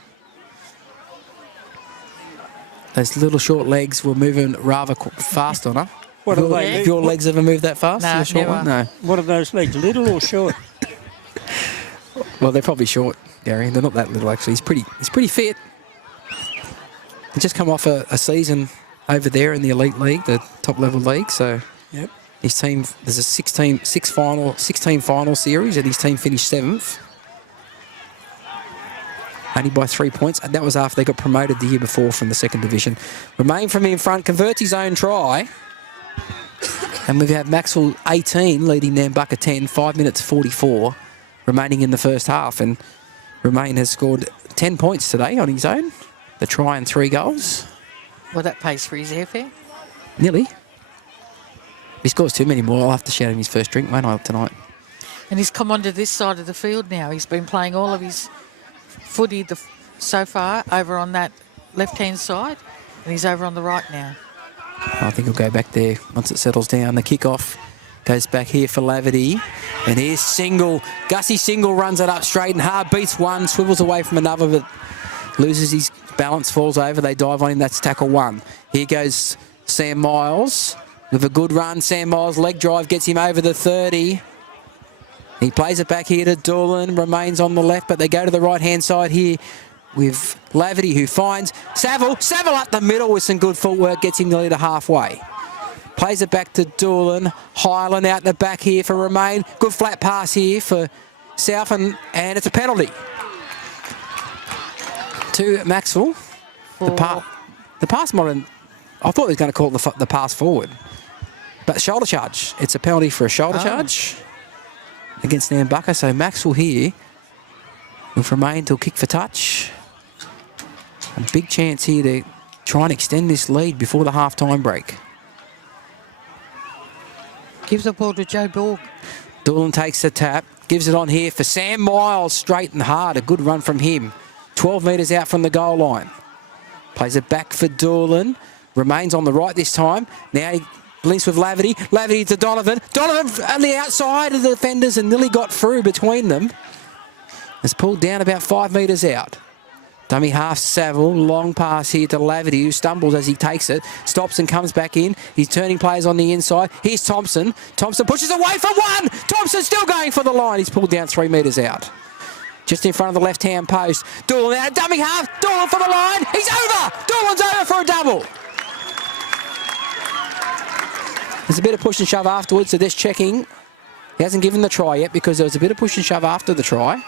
Those little short legs were moving rather fast on her. What are they? Have your legs ever moved that fast? No, The short never. one? No. What are those legs, little or short? Well, they're probably short, Gary. They're not that little, actually. He's pretty fit. He's just come off a season over there in the Elite League, the top-level league. So Yep. his team, there's a 16 final series, and his team finished 7th. Only by 3 points. And that was after they got promoted the year before from the 2nd division. Remain from in front, converts his own try. And we've had Macksville 18 leading Nambucca 10, 5 minutes 44 remaining in the first half. And Remain has scored 10 points today on his own. The try and 3 goals. Well, that pays for his airfare. Nearly. If he scores too many more, I'll have to shout him his first drink, won't I, tonight? And he's come onto this side of the field now. He's been playing all of his footy so far over on that left-hand side, and he's over on the right now. I think he'll go back there once it settles down. The kickoff goes back here for Laverty. And here's Single. Gussie Single runs it up straight and hard, beats one, swivels away from another, but loses his balance, falls over. They dive on him. That's tackle 1. Here goes Sam Miles with a good run. Sam Miles' leg drive gets him over the 30. He plays it back here to Doolan. Remains on the left, but they go to the right-hand side here with Laverty, who finds Saville. Saville up the middle with some good footwork. Gets him nearly to halfway. Plays it back to Doolan. Highland out the back here for Remain. Good flat pass here for Southern, and it's a penalty to Macksville. The pass modern, I thought he was going to call it the pass forward. But shoulder charge. It's a penalty for a shoulder charge against Nambucca. So Macksville here with Remain till kick for touch. A big chance here to try and extend this lead before the half-time break. Give the ball to Joe Borg. Doolan takes the tap. Gives it on here for Sam Miles. Straight and hard. A good run from him. 12 metres out from the goal line. Plays it back for Doolan. Remains on the right this time. Now he links with Laverty. Laverty to Donovan. Donovan on the outside of the defenders and nearly got through between them. It's pulled down about 5 metres out. Dummy half Saville. Long pass here to Laverty, who stumbles as he takes it. Stops and comes back in. He's turning players on the inside. Here's Thompson. Thompson pushes away for 1. Thompson still going for the line. He's pulled down 3 metres out. Just in front of the left-hand post. Doolan out, dummy half. Doolan for the line. He's over. Doolan's over for a double. There's a bit of push and shove afterwards, so just checking. He hasn't given the try yet because there was a bit of push and shove after the try.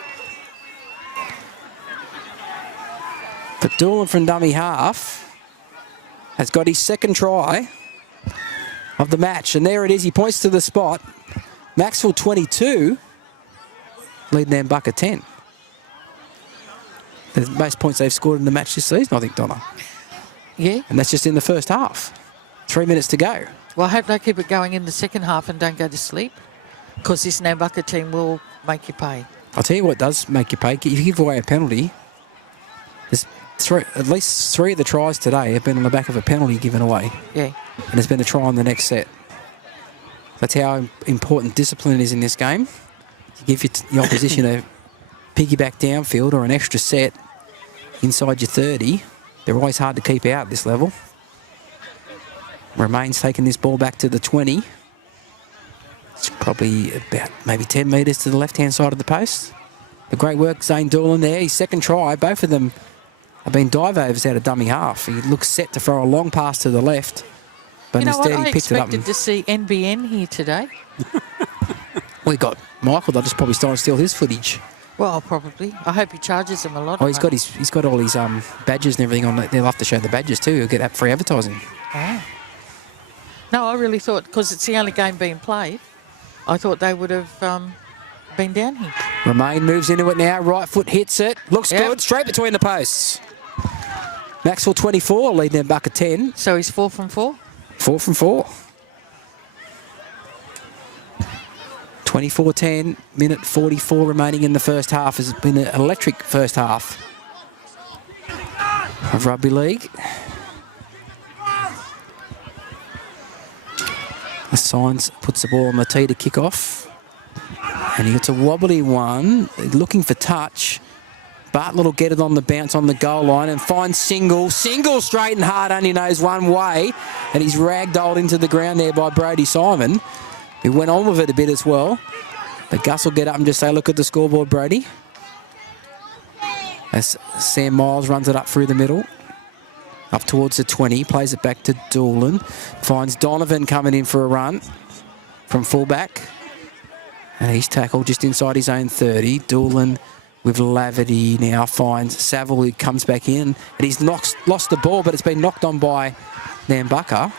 But Doolan from dummy half has got his 2nd try of the match. And there it is. He points to the spot. Macksville 22, leading Nambucca 10. The most points they've scored in the match this season, I think, Donna. Yeah. And that's just in the first half. 3 minutes to go. Well, I hope they keep it going in the second half and don't go to sleep, because this Nambucca team will make you pay. I'll tell you what does make you pay. If you give away a penalty, there's at least 3 of the tries today have been on the back of a penalty given away. Yeah. And there's been a try on the next set. That's how important discipline is in this game. To give your opposition a piggyback downfield or an extra set inside your 30, they're always hard to keep out at this level. Remains taking this ball back to the 20. It's probably about maybe 10 metres to the left-hand side of the post. The great work, Zane Doolan there. His 2nd try. Both of them have been dive-overs out of dummy half. He looks set to throw a long pass to the left. But instead he picked it up. I expected to see NBN here today. We got Michael. They'll just probably steal his footage. Well, probably. I hope he charges them a lot. Oh, he's got all his badges and everything on. They'll have to show the badges too. He'll get that free advertising. Oh. No, I really thought, because it's the only game being played, I thought they would have been down here. Remain moves into it now. Right foot hits it. Looks good. Straight between the posts. Macksville 24, leading Nambucca 10. So he's 4 from 4? 4 from 4. 24-10, minute 44 remaining in the first half. Has been an electric first half of rugby league. The Signs puts the ball on the tee to kick off. And he gets a wobbly one, looking for touch. Bartlett will get it on the bounce on the goal line and finds Single. Single straight and hard, only knows one way. And he's ragdolled into the ground there by Brody Simon, who went on with it a bit as well. But Gus will get up and just say, look at the scoreboard, Brody. As Sam Miles runs it up through the middle. Up towards the 20, plays it back to Doolan. Finds Donovan coming in for a run from fullback. And he's tackled just inside his own 30. Doolan with Laverty now finds Saville, who comes back in. And he's lost the ball, but it's been knocked on by Nambucca.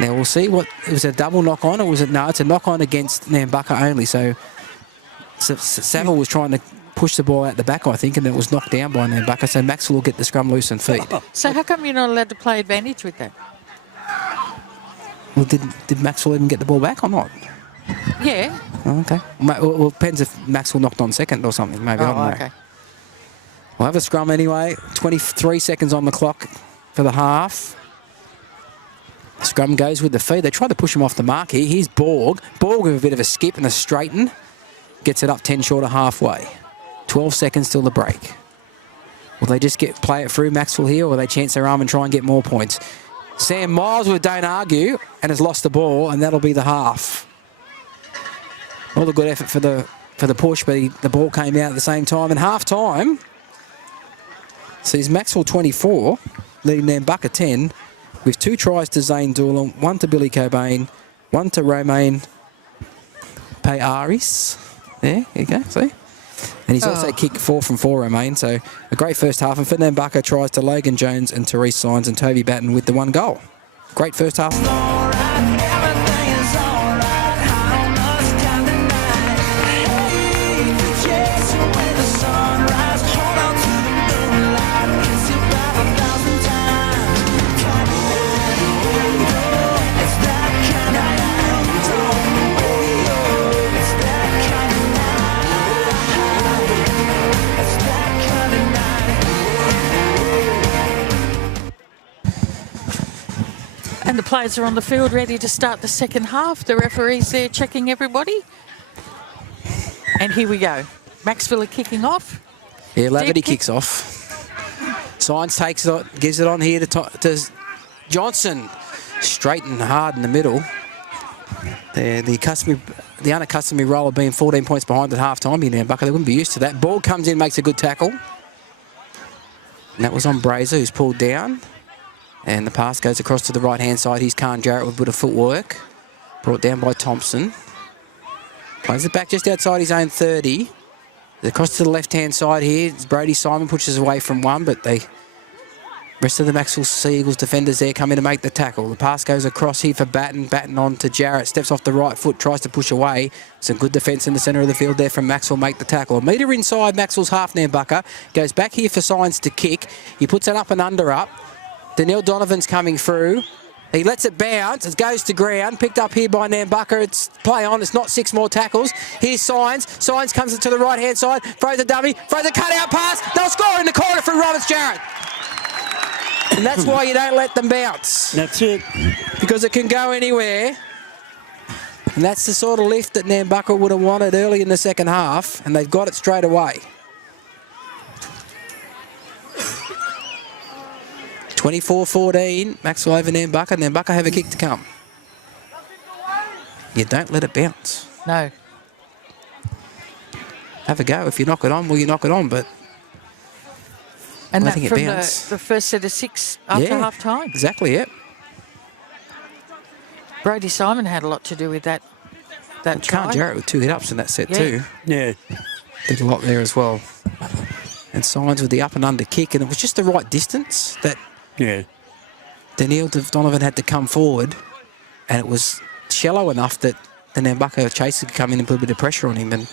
Now we'll see what, it was a double knock on, or was it, no, it's a knock on against Nambucca only. So Saville was trying to push the ball out the back, I think, and it was knocked down by Nambucca. So Macksville will get the scrum loose and feed. So how come you're not allowed to play advantage with that? Well, did Macksville even get the ball back or not? Yeah. Oh, okay. Well, it depends if Macksville knocked on second or something, maybe. I don't know. Okay. We'll have a scrum anyway. 23 seconds on the clock for the half. The scrum goes with the feed. They try to push him off the mark here. Here's Borg. Borg with a bit of a skip and a straighten. Gets it up 10 short of halfway. 12 seconds till the break. Will they just play it through Macksville here, or will they chance their arm and try and get more points? Sam Miles with Don't Argue and has lost the ball, and that'll be the half. All the good effort for the push, but the ball came out at the same time. And half time sees Macksville 24, leading Nambucca 10, with 2 tries to Zane Doolan, 1 to Billy Cobain, 1 to Romain Payaris. There you go, see? And he's also kicked 4 from 4, Romain. So a great first half. And for Nambucca tries to Logan Jones and Therese Signs and Toby Batten with the 1 goal. Great first half. And the players are on the field ready to start the second half. The referee's there checking everybody. And here we go. Macksville are kicking off. Yeah, Laverty kicks off. Signs takes it, gives it on here to Johnson. Straight and hard in the middle. The unaccustomed role of being 14 points behind at half-time in Nambucca. They wouldn't be used to that. Ball comes in, makes a good tackle. And that was on Brazer, who's pulled down. And the pass goes across to the right-hand side. Here's Khan Jarrett with a bit of footwork. Brought down by Thompson. Plays it back just outside his own 30. Across to the left-hand side here. Brody Simon pushes away from one, but the rest of the Macksville Sea Eagles defenders there come in to make the tackle. The pass goes across here for Batten. Batten on to Jarrett. Steps off the right foot, tries to push away. Some good defence in the centre of the field there from Macksville. Make the tackle. A metre inside Macksville's half Nambucca. Goes back here for Signs to kick. He puts it up and under up. Daniel Donovan's coming through. He lets it bounce. It goes to ground. Picked up here by Nambucca. It's play on. It's not 6 more tackles. Here's Signs. Signs comes to the right-hand side. Throws a dummy. Throws a cut-out pass. They'll score in the corner from Roberts Jarrett. And that's why you don't let them bounce. That's it. Because it can go anywhere. And that's the sort of lift that Nambucca would have wanted early in the second half. And they've got it straight away. 24-14, Macksville over Nambucca. Nambucca have a kick to come. You don't let it bounce. No. Have a go. If you knock it on, well, you knock it on, but And that letting it from bounce. the first set of 6 after half time. Exactly, yeah. Brody Simon had a lot to do with that try. Khan Jarrett with 2 hit-ups in that set too. Yeah. Did a lot there as well. And Signs with the up and under kick, and it was just the right distance that Daniel Donovan had to come forward, and it was shallow enough that the Nambucca chaser could come in and put a bit of pressure on him. And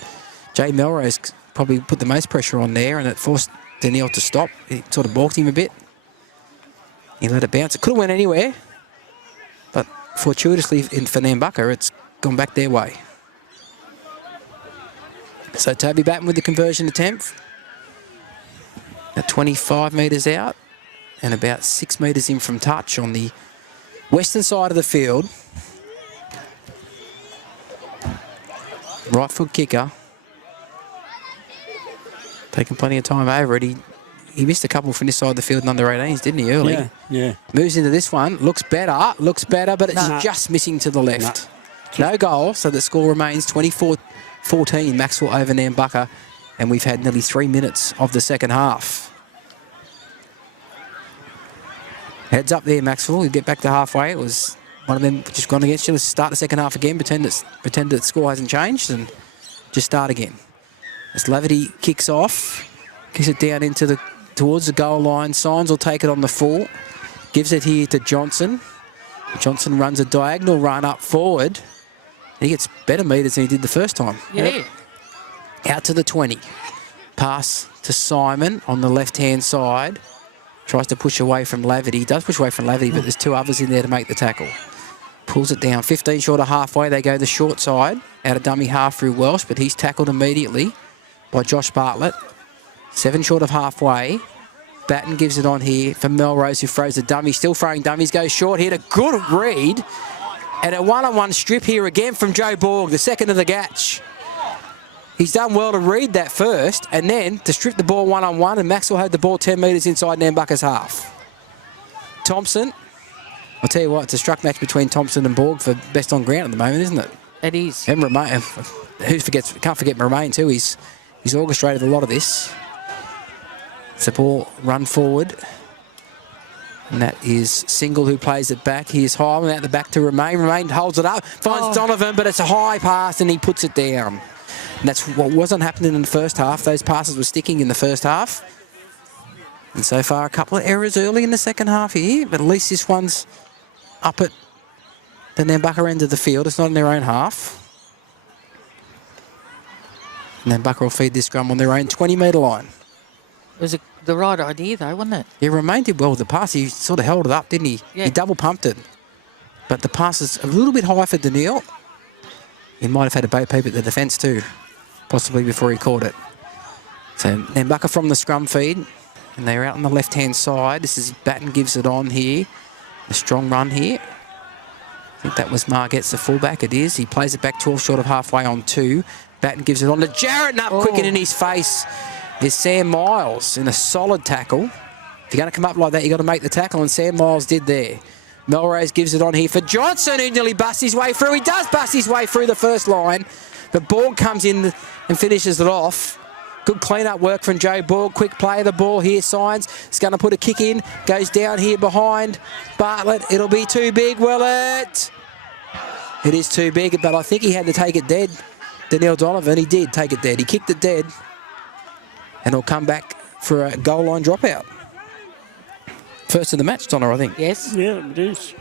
Jay Melrose probably put the most pressure on there, and it forced Daniel to stop. It sort of balked him a bit. He let it bounce. It could have went anywhere, but fortuitously for Nambucca, it's gone back their way. So Toby Batten with the conversion attempt. At 25 metres out and about 6 metres in from touch on the western side of the field. Right foot kicker. Taking plenty of time over it. He missed a couple from this side of the field in under 18s, didn't he, early? Yeah. Moves into this one. Looks better, but it's just missing to the left. No goal, so the score remains 24-14, Macksville over Nambucca, and we've had nearly 3 minutes of the second half. Heads up there, Macksville. You get back to halfway. It was one of them just gone against you. Let's start the second half again, pretend that the score hasn't changed, and just start again. As Laverty kicks off, kicks it down towards the goal line. Signs will take it on the full. Gives it here to Johnson. Johnson runs a diagonal run up forward. And he gets better metres than he did the first time. Yeah. Out to the 20. Pass to Simon on the left-hand side. Tries to push away from Laverty. He does push away from Laverty, but there's two others in there to make the tackle. Pulls it down. 15 short of halfway. They go the short side. Out of dummy half through Welsh, but he's tackled immediately by Josh Bartlett. 7 short of halfway. Batten gives it on here for Melrose, who throws a dummy. Still throwing dummies. Goes short here. A good read. And a one-on-one strip here again from Joe Borg, the second of the Gatch. He's done well to read that first, and then to strip the ball one-on-one, and Macksville had the ball 10 metres inside Nambucca's half. Thompson. I'll tell you what, it's a struck match between Thompson and Borg for best on ground at the moment, isn't it? It is. And Romain, can't forget Romain too. He's orchestrated a lot of this. It's a ball run forward. And that is Single who plays it back. Here's Highland out the back to Romain. Romain holds it up, finds Donovan, but it's a high pass and he puts it down. And that's what wasn't happening in the first half. Those passes were sticking in the first half. And so far, a couple of errors early in the second half here, but at least this one's up at the Nambucca end of the field. It's not in their own half. Nambucca will feed this scrum on their own 20-metre line. It was the right idea, though, wasn't it? Yeah, Romain did well with the pass. He sort of held it up, didn't he? Yeah. He double pumped it. But the pass is a little bit high for Daniil. He might have had a bow peep at the defence too, possibly before he caught it. So Nambucca from the scrum feed, and they're out on the left-hand side. This is Batten gives it on here. A strong run here. I think that was Margetts, the fullback. It is. He plays it back 12 short of halfway on 2. Batten gives it on to Jarrett, and up quick and in his face is Sam Miles in a solid tackle. If you're going to come up like that, you've got to make the tackle, and Sam Miles did there. Melrose gives it on here for Johnson, who nearly busts his way through. He does bust his way through the first line, but Borg comes in and finishes it off. Good clean-up work from Joe Borg. Quick play of the ball here. Signs. It's going to put a kick in. Goes down here behind Bartlett. It'll be too big, will it? It is too big, but I think he had to take it dead. Daniil Donovan, he did take it dead. He kicked it dead, and he'll come back for a goal line dropout. First of the match, Donna, I think. Yes. Yeah, it is.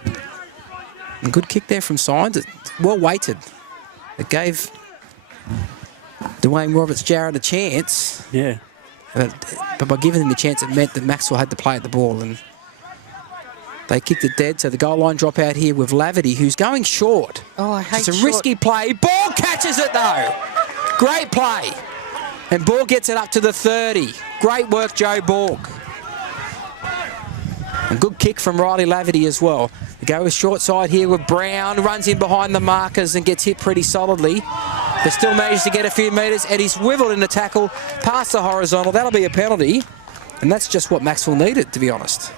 And good kick there from Signs. It's well weighted. It gave Dwayne Roberts-Jarrett a chance. Yeah. But by giving him the chance, it meant that Macksville had to play at the ball. And they kicked it dead. So the goal line dropout here with Laverty, who's going short. Oh, I hate It's a short. risky play. Ball catches it, though. Great play. And Ball gets it up to the 30. Great work, Joe Borg. And good kick from Riley Laverty as well. They go with short side here with Brown. Runs in behind the markers and gets hit pretty solidly. They still managed to get a few metres, and he's swiveled in the tackle past the horizontal. That'll be a penalty. And that's just what Macksville needed, to be honest.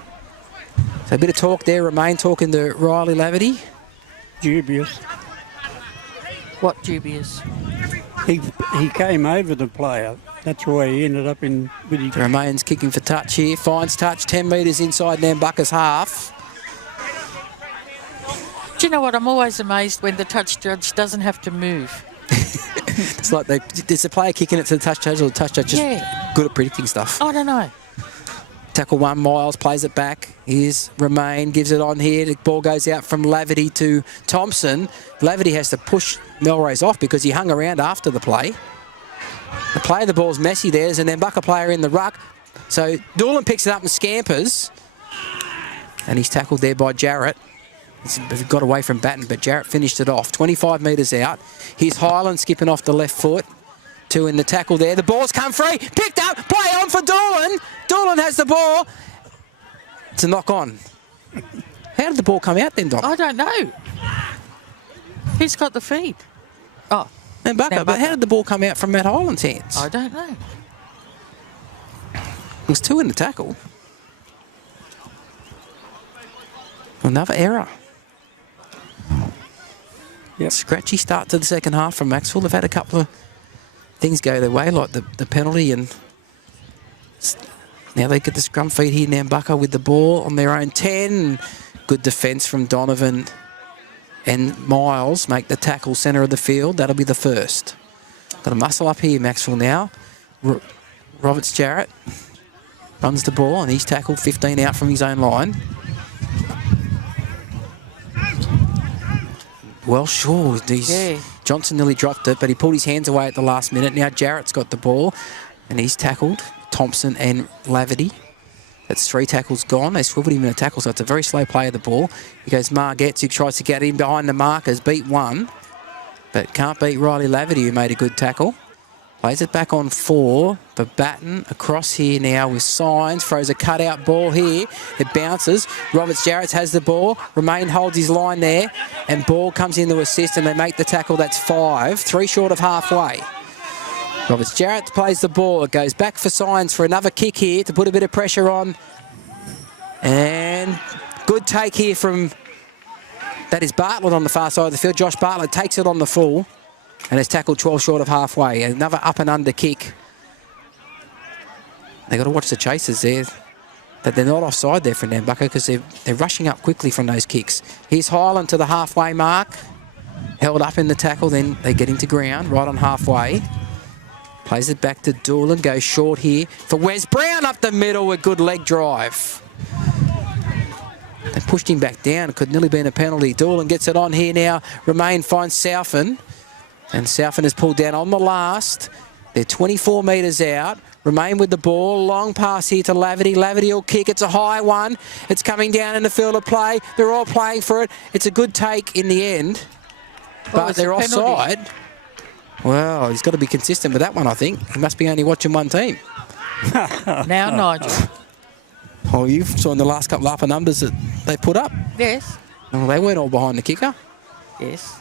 So a bit of talk there. Romain talking to Riley Laverty. Dubious. What dubious? He came over the player. That's why he ended up in with his... Romain's kicking for touch here. Finds touch 10 metres inside Nambucca's half. Do you know what? I'm always amazed when the touch judge doesn't have to move. It's like there's a player kicking it to the touch judge, or the touch judge just good at predicting stuff. I don't know. Tackle one, Miles plays it back. Here's Romain, gives it on here. The ball goes out from Laverty to Thompson. Laverty has to push Melrose off because he hung around after the play. The play of the ball's messy there. There's an Nambucca player in the ruck. So Doolan picks it up and scampers. And he's tackled there by Jarrett. He's got away from Batten, but Jarrett finished it off. 25 metres out. Here's Highland skipping off the left foot. Two in the tackle there. The ball's come free. Picked up. Play on for Doolan. Doolan has the ball. It's a knock on. How did the ball come out then, Doc? I don't know. Who's got the feed? Oh, Nambucca. But how did the ball come out from Matt Hyland's hands? I don't know. It was two in the tackle. Another error. Yep. Scratchy start to the second half from Macksville. They've had a couple of things go their way, like the penalty, and now they get the scrum feed here. Nambucca with the ball on their own 10. Good defence from Donovan and Miles make the tackle centre of the field. That'll be the first. Got a muscle up here, Macksville now. Roberts Jarrett runs the ball and he's tackled 15 out from his own line. Well, sure. Johnson nearly dropped it, but he pulled his hands away at the last minute. Now Jarrett's got the ball and he's tackled Thompson and Laverty. That's 3 tackles gone. They swiveled him in a tackle, so it's a very slow play of the ball. He goes Margetts, who tries to get in behind the markers, beat one, but can't beat Riley Laverty, who made a good tackle. Plays it back on 4 for Batten. Across here now with Signs. Throws a cutout ball here. It bounces. Roberts Jarrett has the ball. Romain holds his line there. And ball comes in to assist and they make the tackle. That's 5. 3 short of halfway. Roberts Jarrett plays the ball. It goes back for Signs for another kick here to put a bit of pressure on. And good take here from... That is Bartlett on the far side of the field. Josh Bartlett takes it on the full. And has tackled 12 short of halfway. Another up and under kick. They've got to watch the chasers there. That they're not offside there for Nambucca because they're rushing up quickly from those kicks. Here's Hyland to the halfway mark. Held up in the tackle, then they get into ground right on halfway. Plays it back to Doolan. Goes short here for Wes Brown up the middle. A good leg drive. They pushed him back down. It could nearly been a penalty. Doolan gets it on here now. Romain finds Southern. And Southern is pulled down on the last. They're 24 metres out. Romain with the ball. Long pass here to Laverty. Laverty will kick. It's a high one. It's coming down in the field of play. They're all playing for it. It's a good take in the end. But they're offside. Well, he's got to be consistent with that one, I think. He must be only watching one team. Now, Nigel. Oh, you've saw in the last couple of upper numbers that they put up. Yes. Well, they weren't all behind the kicker. Yes.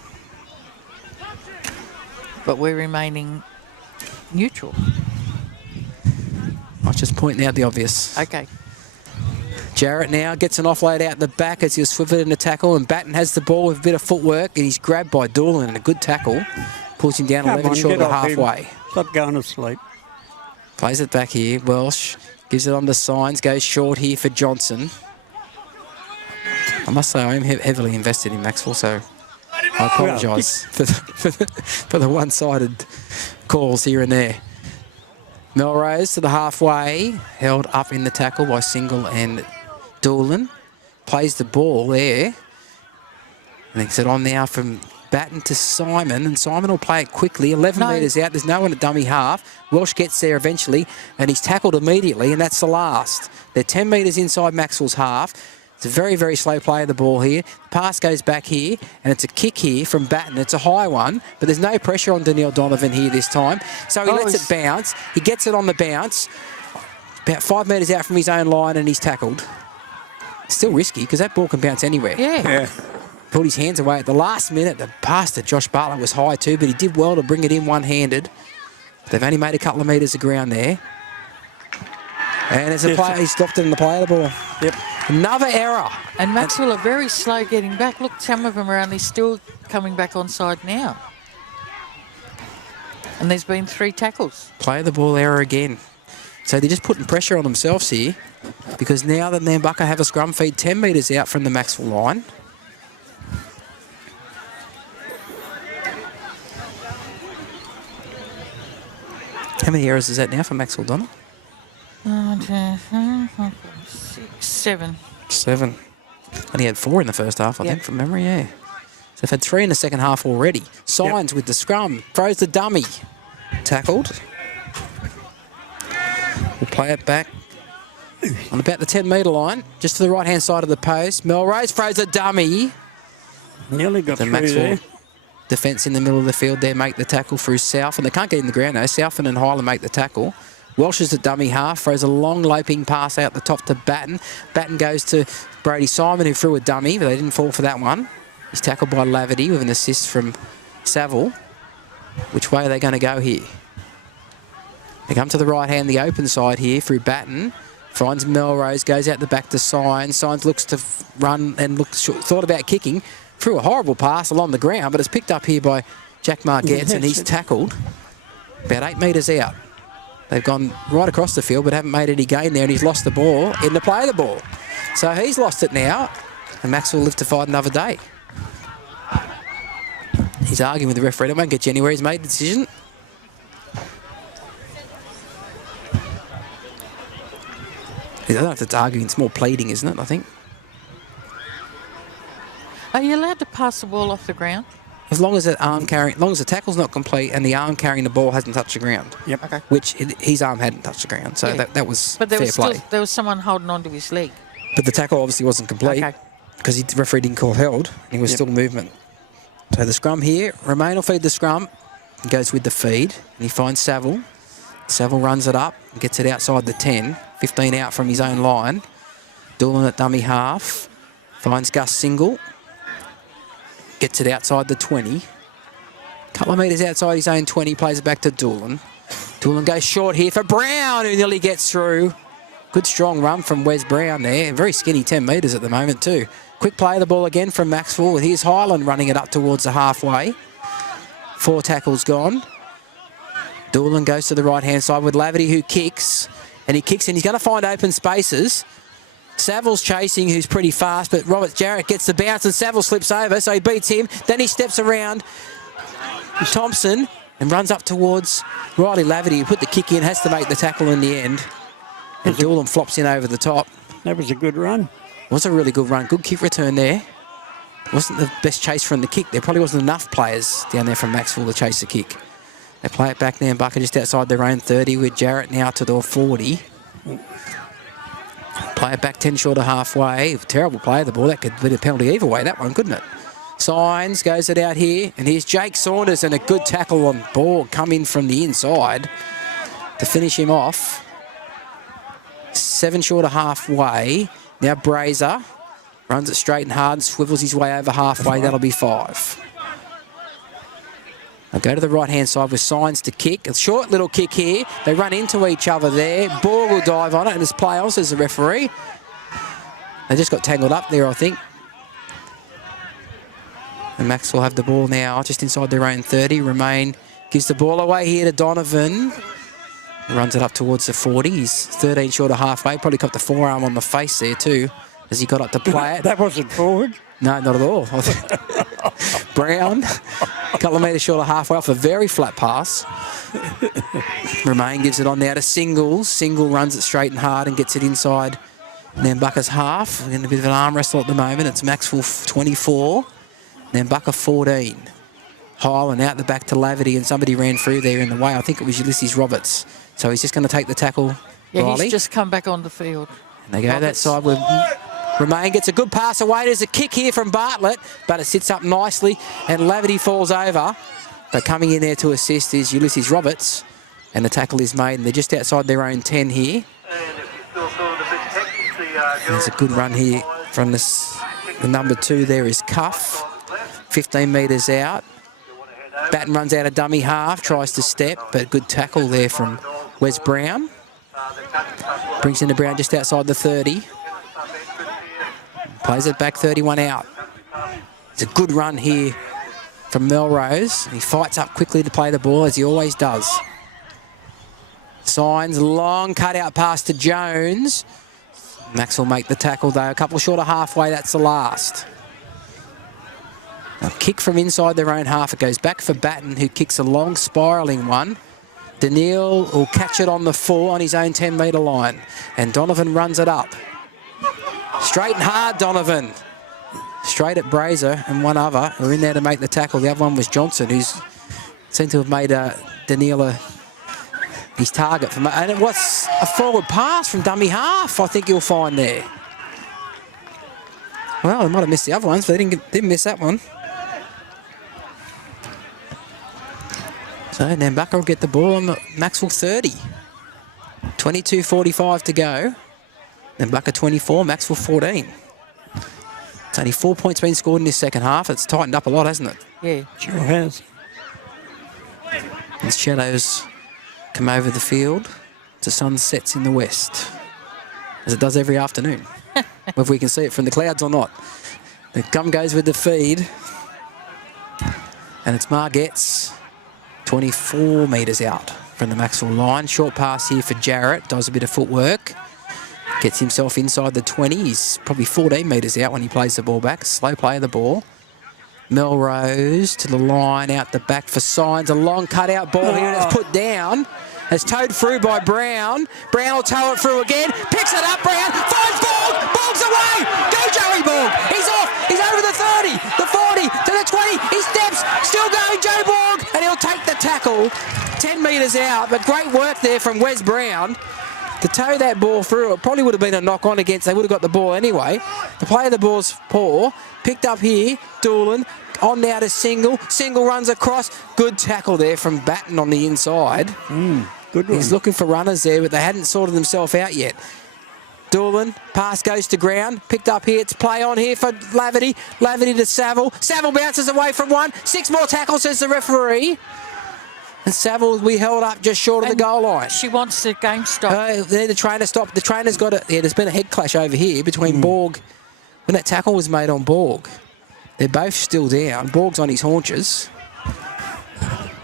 But we're remaining neutral. I was just pointing out the obvious. Okay. Jarrett now gets an offload out the back as he's swiveled in the tackle, and Batten has the ball with a bit of footwork, and he's grabbed by Doolan and a good tackle. Pulls him down 11 short of the halfway. Stop going to sleep. Plays it back here. Welsh gives it on the Signs, goes short here for Johnson. I must say I am heavily invested in Macksville, so I apologise for the one-sided calls here and there. Melrose to the halfway, held up in the tackle by Single and Doolan. Plays the ball there. And it's it on now from Batten to Simon, and Simon will play it quickly. 11 metres out, there's no one at dummy half. Welsh gets there eventually, and he's tackled immediately, and that's the last. They're 10 metres inside Maxwell's half. It's a very, very slow play of the ball here. Pass goes back here, and it's a kick here from Batten. It's a high one, but there's no pressure on Daniel Donovan here this time. So he lets it bounce. He gets it on the bounce, about 5 metres out from his own line, and he's tackled. Still risky, because that ball can bounce anywhere. Yeah. Pulled his hands away at the last minute. The pass to Josh Bartlett was high too, but he did well to bring it in one-handed. They've only made a couple of metres of ground there. And as a player, he stopped it in the play of the ball. Yep. Another error. And Macksville are very slow getting back. Look, some of them are only still coming back onside now. And there's been 3 tackles. Play the ball error again. So they're just putting pressure on themselves here, because now that Nambucca have a scrum feed 10 metres out from the Macksville line. How many errors is that now for Macksville, Donna? 7. 7. Only had 4 in the first half, I think, from memory, yeah. So they've had 3 in the second half already. Signs with the scrum. Throws the dummy. Tackled. We'll play it back on about the 10-metre line, just to the right-hand side of the post. Melrose throws a dummy. Nearly got through there. defence in the middle of the field there make the tackle through South, and they can't get in the ground though. Southern and Highland make the tackle. Welsh is at dummy half, throws a long loping pass out the top to Batten. Batten goes to Brody Simon, who threw a dummy, but they didn't fall for that one. He's tackled by Laverty with an assist from Saville. Which way are they going to go here? They come to the right hand, the open side here through Batten. Finds Melrose, goes out the back to Signs. Signs looks to run and thought about kicking. Threw a horrible pass along the ground, but it's picked up here by Jack Margetts, and he's tackled about 8 metres out. They've gone right across the field but haven't made any gain there, and he's lost the ball in the play of the ball. So he's lost it now, and Max will live to fight another day. He's arguing with the referee. It won't get you anywhere. He's made a decision. I don't know if it's arguing. It's more pleading, isn't it, I think? Are you allowed to pass the ball off the ground? As long as the tackle's not complete and the arm carrying the ball hasn't touched the ground. Yep. Okay. Which his arm hadn't touched the ground, so Yeah. that was But there fair was still, play. there was someone holding on to his leg. But the tackle obviously wasn't complete Okay. because the referee didn't call held. He was still movement. So the scrum here, Romain will feed the scrum. He goes with the feed and he finds Saville. Saville runs it up and gets it outside the 10, 15 out from his own line. Doolan at dummy half, finds Gus Single. Gets it outside the 20. Couple of metres outside his own 20, plays it back to Doolan. Doolan goes short here for Brown, who nearly gets through. Good strong run from Wes Brown there. Very skinny 10 metres at the moment too. Quick play of the ball again from Macksville. And here's Highland running it up towards the halfway. 4 tackles gone. Doolan goes to the right-hand side with Laverty, who kicks. And he kicks and he's going to find open spaces. Saville's chasing, who's pretty fast, but Robert Jarrett gets the bounce and Saville slips over, so he beats him. Then he steps around Thompson and runs up towards Riley Laverty, who put the kick in, has to make the tackle in the end. And Doolan flops in over the top. That was a good run. Was a really good run. Good kick return there. Wasn't the best chase from the kick. There probably wasn't enough players down there from Macksville to chase the kick. They play it back Nambucca just outside their own 30 with Jarrett now to their 40. Play it back 10 short of halfway. Terrible play of the ball. That could be a penalty either way, that one, couldn't it? Signs, goes it out here. And here's Jake Saunders and a good tackle on ball come in from the inside to finish him off. 7 short of halfway. Now Brazer runs it straight and hard and swivels his way over halfway. That'll be 5. They'll go to the right-hand side with Signs to kick. A short little kick here. They run into each other there. Ball will dive on it, and it's play on, says the referee. They just got tangled up there, I think. And Max will have the ball now just inside their own 30. Romain gives the ball away here to Donovan. He runs it up towards the 40. He's 13 short of halfway. Probably got the forearm on the face there too as he got up to play it. That wasn't forward. No, not at all. Brown, a couple of metres short of halfway off a very flat pass. Romain gives it on now to Singles. Single runs it straight and hard and gets it inside Nambucca's half. We're in a bit of an arm wrestle at the moment. It's Macksville 24, Nambucca 14. Highland out the back to Laverty, and somebody ran through there in the way. I think it was Ulysses Roberts. So he's just going to take the tackle. Yeah, Riley. he's just come back on the field. And they go that side with Romain gets a good pass away. There's a kick here from Bartlett, but it sits up nicely, and Laverty falls over. But coming in there to assist is Ulysses Roberts, and the tackle is made, and they're just outside their own 10 here. There's a good run here from the number 2 there is Cuff. 15 metres out. Batten runs out of dummy half, tries to step, but good tackle there from Wes Brown. Brings into Brown just outside the 30. Plays it back 31 out. It's a good run here from Melrose. He fights up quickly to play the ball, as he always does. Signs, long cut-out pass to Jones. Max will make the tackle, though. A couple short of halfway, that's the last. A kick from inside their own half. It goes back for Batten, who kicks a long spiralling one. Daniil will catch it on the 4 on his own 10-metre line. And Donovan runs it up. Straight and hard, Donovan. Straight at Brazer and one other who are in there to make the tackle. The other one was Johnson, who's seemed to have made Daniil his target. And it was a forward pass from dummy half, I think you'll find there. Well, they might have missed the other ones, but they didn't miss that one. So Nambucca will get the ball on the Macksville 30. 22:45 to go. Nambucca 24, Macksville 14. It's only 4 points been scored in this second half. It's tightened up a lot, hasn't it? Yeah. Sure has. The shadows come over the field. The sun sets in the west, as it does every afternoon. Whether we can see it from the clouds or not. The gum goes with the feed. And it's Margetts, 24 metres out from the Macksville line. Short pass here for Jarrett. Does a bit of footwork. Gets himself inside the 20. He's probably 14 metres out when he plays the ball back. Slow play of the ball. Melrose to the line, out the back for Signs. A long cut-out ball here, and it's put down. It's towed through by Brown. Brown will tow it through again. Picks it up, Brown. Finds Borg. Borg's away. Go, Joey Borg. He's off. He's over the 30, the 40, to the 20. He steps. Still going, Joe Borg. And he'll take the tackle. 10 metres out, but great work there from Wes Brown to tow that ball through. It probably would have been a knock-on against. They would have got the ball anyway. The play of the ball's poor. Picked up here. Doolan. On now to Single. Single runs across. Good tackle there from Batten on the inside. Good one. He's looking for runners there, but they hadn't sorted themselves out yet. Doolan, pass goes to ground. Picked up here. It's play on here for Laverty. Laverty to Saville. Saville bounces away from one. 6 more tackles, says the referee. And Saville will be held up just short of the goal line. She wants the game stopped. The trainer stopped. The trainer's got it. Yeah, there's been a head clash over here between Borg. When that tackle was made on Borg, they're both still down. Borg's on his haunches.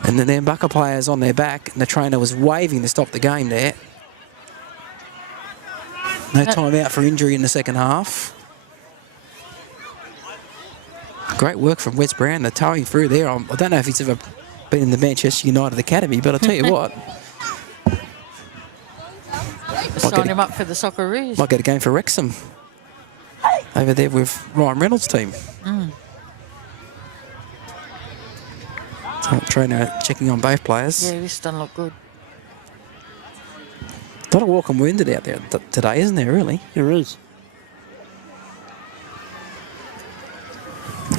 And the Nambucca player's on their back, and the trainer was waving to stop the game there. No time out for injury in the second half. Great work from Wes Brown. They're towing through there. I don't know if he's ever been in the Manchester United Academy, but I'll tell you what. Sign him up for the Socceroos. Might get a game for Wrexham over there with Ryan Reynolds' team. So trainer checking on both players. Yeah, this doesn't look good. A lot of walk and wounded out there today, isn't there, really? There is.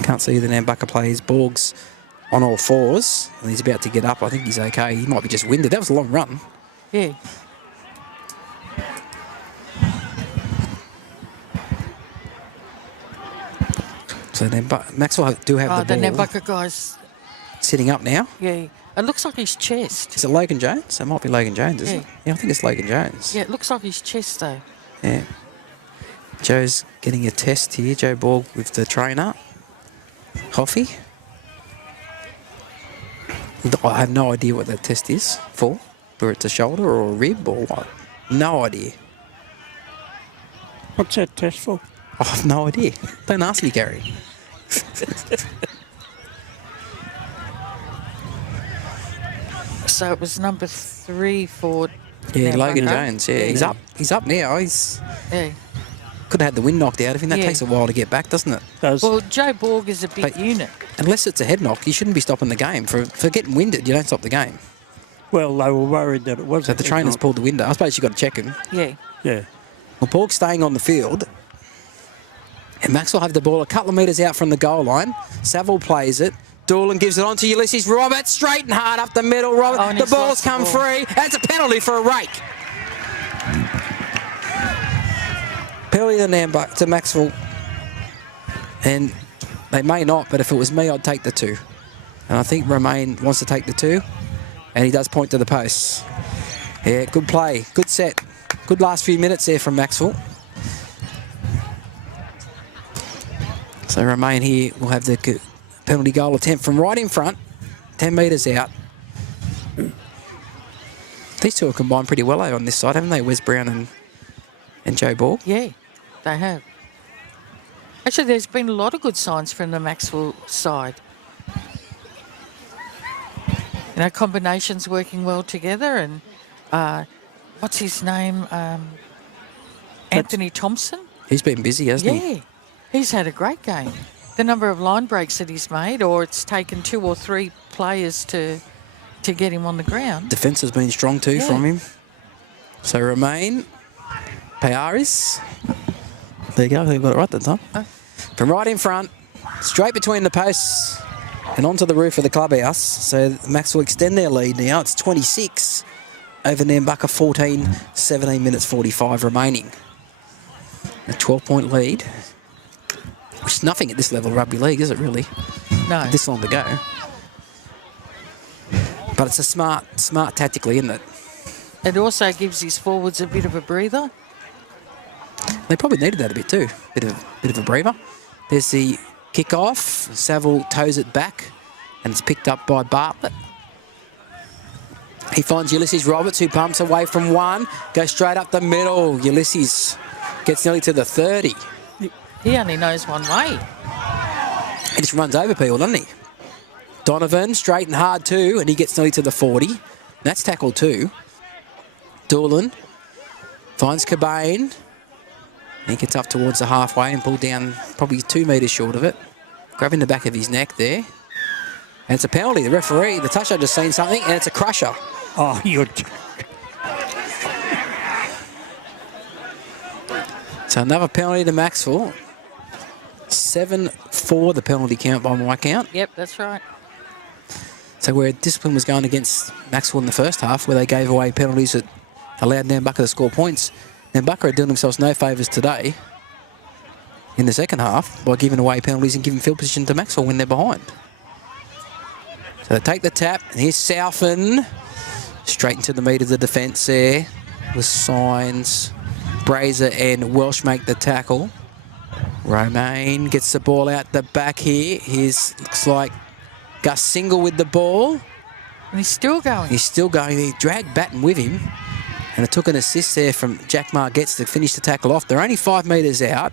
Can't see the Nambucca plays. Borg's on all fours, and he's about to get up. I think he's okay. He might be just winded. That was a long run. Yeah. So Macksville do have the The ball. Nambucca guy's, Sitting up now. yeah. It looks like his chest. Is it Logan Jones? It might be Logan Jones, isn't Yeah. it? Yeah, I think it's Logan Jones. Yeah, it looks like his chest, though. Yeah. Joe's getting a test here. Joe Borg with the trainer. Hoffy. I have no idea what that test is for. Whether it's a shoulder or a rib or what. No idea. What's that test for? I have no idea. Don't ask me, Gary. So it was number 3 for Yeah, Nambucca. Logan Jones. Yeah, he's up. He's up now. He's Yeah. could have had the wind knocked out of him. That Yeah. takes a while to get back, doesn't it? Does. Well, Joe Borg is a big But- unit. Unless it's a head knock, you shouldn't be stopping the game. For getting winded, you don't stop the game. Well, they were worried that it was. So the trainer's pulled the window. I suppose you've got to check him. Yeah. Yeah. Well, Borg's staying on the field. And Max will have the ball a couple of metres out from the goal line. Saville plays it. Doolan gives it on to Ulysses Roberts. Straight and hard up the middle. Robert. Oh, and The he's ball's lost the come ball. free. That's a penalty for a rake. Penalty to Nambucca, to Macksville. And they may not, but if it was me, I'd take the 2. And I think Romain wants to take the 2. And he does point to the posts. Yeah, good play. Good set. Good last few minutes there from Macksville. So Romain here will have the penalty goal attempt from right in front. 10 metres out. These two have combined pretty well on this side, haven't they? Wes Brown and Joe Borg. Yeah, they have. Actually, there's been a lot of good signs from the Macksville side. You know, combinations working well together, and what's his name? Anthony Thompson. He's been busy, hasn't he? Yeah, he's had a great game. The number of line breaks that he's made, or it's taken 2 or 3 players to get him on the ground. Defence has been strong too Yeah. from him. So Romain, Payaris. There you go, they got it right that time. From right in front, straight between the posts. And onto the roof of the clubhouse. So Macksville extend their lead now. It's 26 over Nambucca, 14, 17 minutes 45 remaining. A 12-point lead, which is nothing at this level of rugby league, is it really? No. This long to go. But it's a smart tactically, isn't it? It also gives his forwards a bit of a breather. They probably needed that a bit too. Bit of a breather. There's the kick-off. Saville toes it back, and it's picked up by Bartlett. He finds Ulysses Roberts, who pumps away from one. Goes straight up the middle. Ulysses gets nearly to the 30. He only knows one way. He just runs over people, doesn't he? Donovan, straight and hard too, and he gets nearly to the 40. That's tackled too. Doolan finds Cobain. He gets up towards the halfway and pulled down probably 2 metres short of it. Grabbing the back of his neck there. And it's a penalty. The referee, the toucher, just seen something, and it's a crusher. Oh, you're... So another penalty to Macksville. 7-4 the penalty count by my count. Yep, that's right. So where discipline was going against Macksville in the first half, where they gave away penalties that allowed Nambucca to score points, Nambucca are doing themselves no favours today in the second half by giving away penalties and giving field position to Macksville when they're behind. So they take the tap, and here's Southern. Straight into the meat of the defence there with Signs. Brazier and Welsh make the tackle. Romain gets the ball out the back here. Looks like Gus Single with the ball. And he's still going. He's still going. He dragged Batten with him. And it took an assist there from Jack Margetts to finish the tackle off. They're only 5 metres out.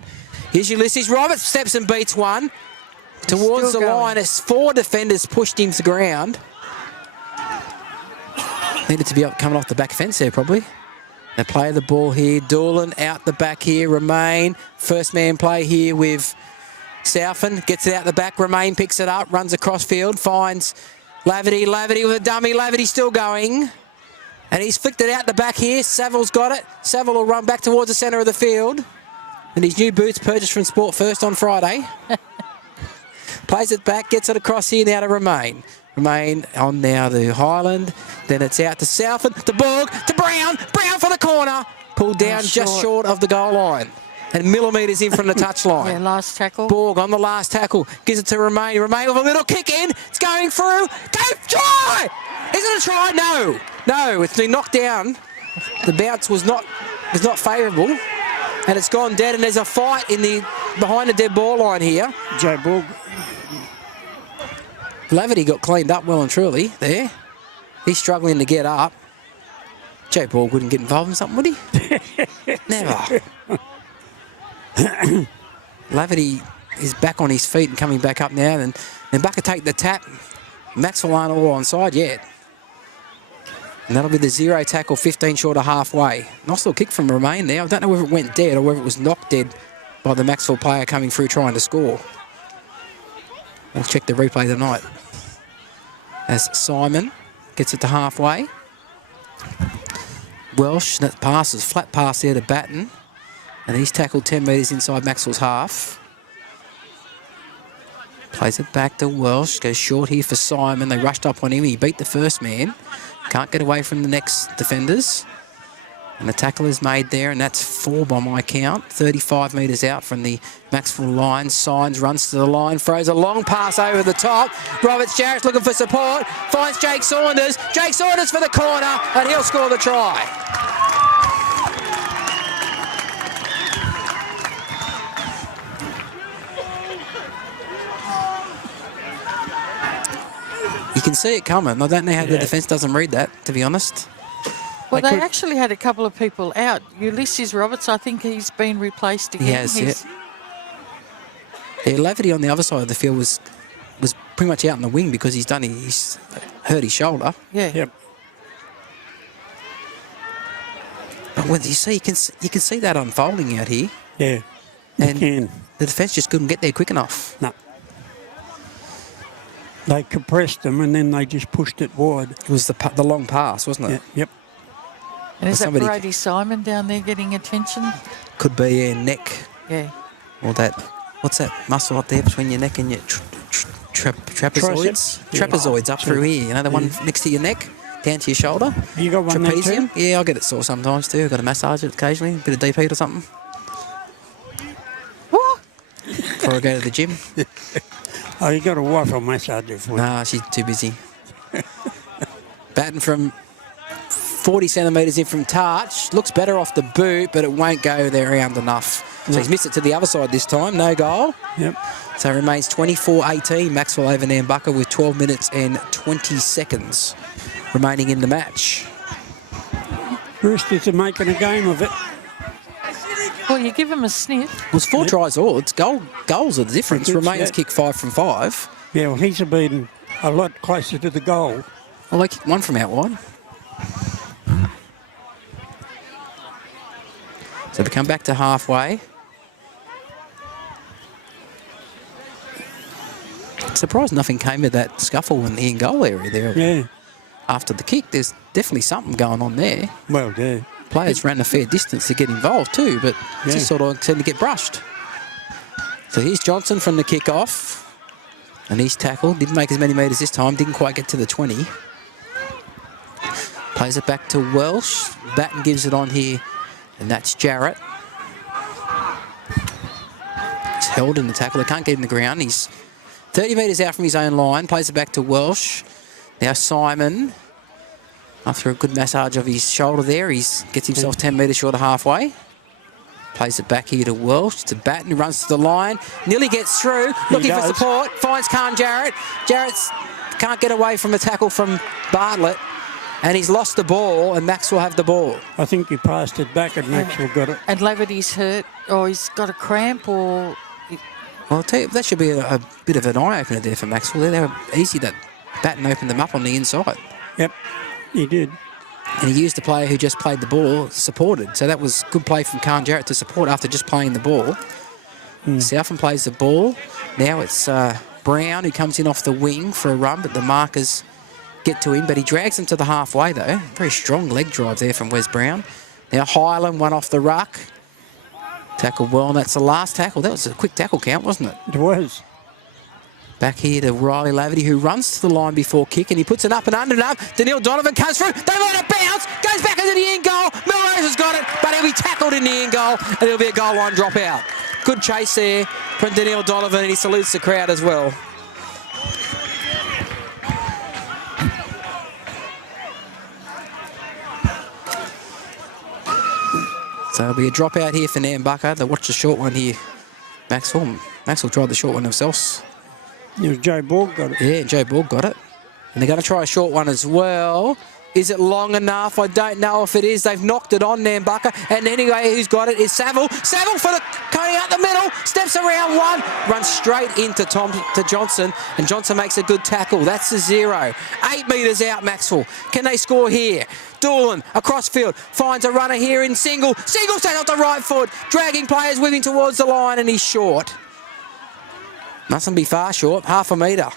Here's Ulysses Roberts, steps and beats one. Towards the line, as 4 defenders pushed him to the ground. Needed to be coming off the back fence there, probably. They play the ball here. Doolan out the back here. Romain, first man play here with Southern. Gets it out the back. Romain picks it up, runs across field, finds Laverty. Laverty with a dummy. Laverty still going. And he's flicked it out the back here. Saville's got it. Saville will run back towards the centre of the field. And his new boots purchased from Sport First on Friday. Plays it back, gets it across here now to Romain. Romain on now to Highland. Then it's out to Southern, to Borg, to Brown. Brown for the corner. Pulled down just short of the goal line. And millimetres in from the touchline. Yeah, last tackle. Borg on the last tackle. Gives it to Romain. Romain with a little kick in. It's going through. Go, try! Is it a try? No. No, it's been knocked down. The bounce was not favourable. And it's gone dead, and there's a fight behind the dead ball line here. Joe Borg. Laverty got cleaned up well and truly there. He's struggling to get up. Joe Borg wouldn't get involved in something, would he? Never. Laverty is back on his feet and coming back up now. And Nambucca take the tap. Macksville aren't all onside yet. And that'll be the 0 tackle, 15 short of halfway. Nice little kick from Romain there. I don't know whether it went dead or whether it was knocked dead by the Macksville player coming through trying to score. We'll check the replay tonight. As Simon gets it to halfway. Welsh, that passes, flat pass there to Batten. And he's tackled 10 metres inside Macksville's half. Plays it back to Welsh, goes short here for Simon. They rushed up on him, he beat the first man. Can't get away from the next defenders. And the tackle is made there, and that's 4 by my count. 35 metres out from the Macksville line. Signs, runs to the line, throws a long pass over the top. Roberts Jarrett's looking for support. Finds Jake Saunders. Jake Saunders for the corner, and he'll score the try. You can see it coming. I don't know how the defence doesn't read that, to be honest. Well, they actually had a couple of people out. Ulysses Roberts, I think he's been replaced again. He has, yeah. Laverty on the other side of the field was pretty much out in the wing because he's hurt his shoulder. Yeah. Yep. But when you can see that unfolding out here. Yeah. And You can. the defence just couldn't get there quick enough. No. They compressed them and then they just pushed it wide. It was the long pass, wasn't it? Yeah. Yep. And is that Somebody- Brody Simon down there getting attention? Could be a neck Yeah. or that. What's that muscle up there between your neck and your? trapezoids? Yeah. Trapezoids up through here, you know, the one next to your neck, down to your shoulder. You got one there Trapezium. too? Yeah, I get it sore sometimes too. I've got to massage it occasionally, a bit of deep heat or something. Before I go to the gym. Oh, you got a wife on massage it for you. Nah, she's too busy. Batting from 40 centimetres in from touch. Looks better off the boot, but it won't go there around enough. So he's missed it to the other side this time. No goal. Yep. So it remains 24-18. Macksville over Nambucca with 12 minutes and 20 seconds remaining in the match. Roosters are making a game of it. Well, you give him a sniff. It was 4 tries all. It's goals are the difference. It's Remains that. kicked 5 from 5. Yeah, well, he's been a lot closer to the goal. Well, they kicked 1 from out wide. So we come back to halfway. Surprised nothing came of that scuffle in the in-goal area there. Yeah. After the kick, there's definitely something going on there. Well, yeah. Players ran a fair distance to get involved too, but just sort of tend to get brushed. So here's Johnson from the kick-off. And he's tackled. Didn't make as many metres this time. Didn't quite get to the 20. Plays it back to Welsh. Batten gives it on here. And that's Jarrett. He's held in the tackle. He can't get in the ground. He's 30 metres out from his own line. Plays it back to Welsh. Now Simon. After a good massage of his shoulder there, he gets himself 10 metres short of halfway. Plays it back here to Welsh, to Batten, who runs to the line. Nearly gets through, looking for support. Finds Jarrett. Jarrett can't get away from a tackle from Bartlett. And he's lost the ball, and Max will have the ball. I think he passed it back and Maxwell got it. And Laverty's hurt, or he's got a cramp, or... Well, I'll tell you, that should be a bit of an eye-opener there for Maxwell. They were easy that Batten opened them up on the inside. Yep, he did. And he used the player who just played the ball, supported. So that was good play from Jarrett to support after just playing the ball. Southam plays the ball. Now it's Brown who comes in off the wing for a run, but the markers get to him, but he drags them to the halfway though. Very strong leg drive there from Wes Brown. Now Highland, one off the ruck. Tackled well, and that's the last tackle. That was a quick tackle count, wasn't it? It was. Back here to Riley Laverty, who runs to the line before kick, and he puts it up and under and up. Daniil Donovan comes through. They let it bounce. Goes back into the end goal. Melrose has got it, but he'll be tackled in the end goal, and it'll be a goal line dropout. Good chase there from Daniil Donovan, and he salutes the crowd as well. So it'll be a dropout here for Nambucca. They'll watch the short one here. Maxwell tried the short one themselves. It was Joe Borg got it. Yeah, Joe Borg got it. And they're going to try a short one as well. Is it long enough? I don't know if it is. They've knocked it on Nambucca. And anyway, who's got it is Saville. Saville for the Coney out the middle. Steps around one. Runs straight into Johnson. And Johnson makes a good tackle. That's the 0. 8 metres out, Macksville. Can they score here? Doolan across field. Finds a runner here in single. Single stands off the right foot. Dragging players with him towards the line. And he's short. Mustn't be far short. Half a metre.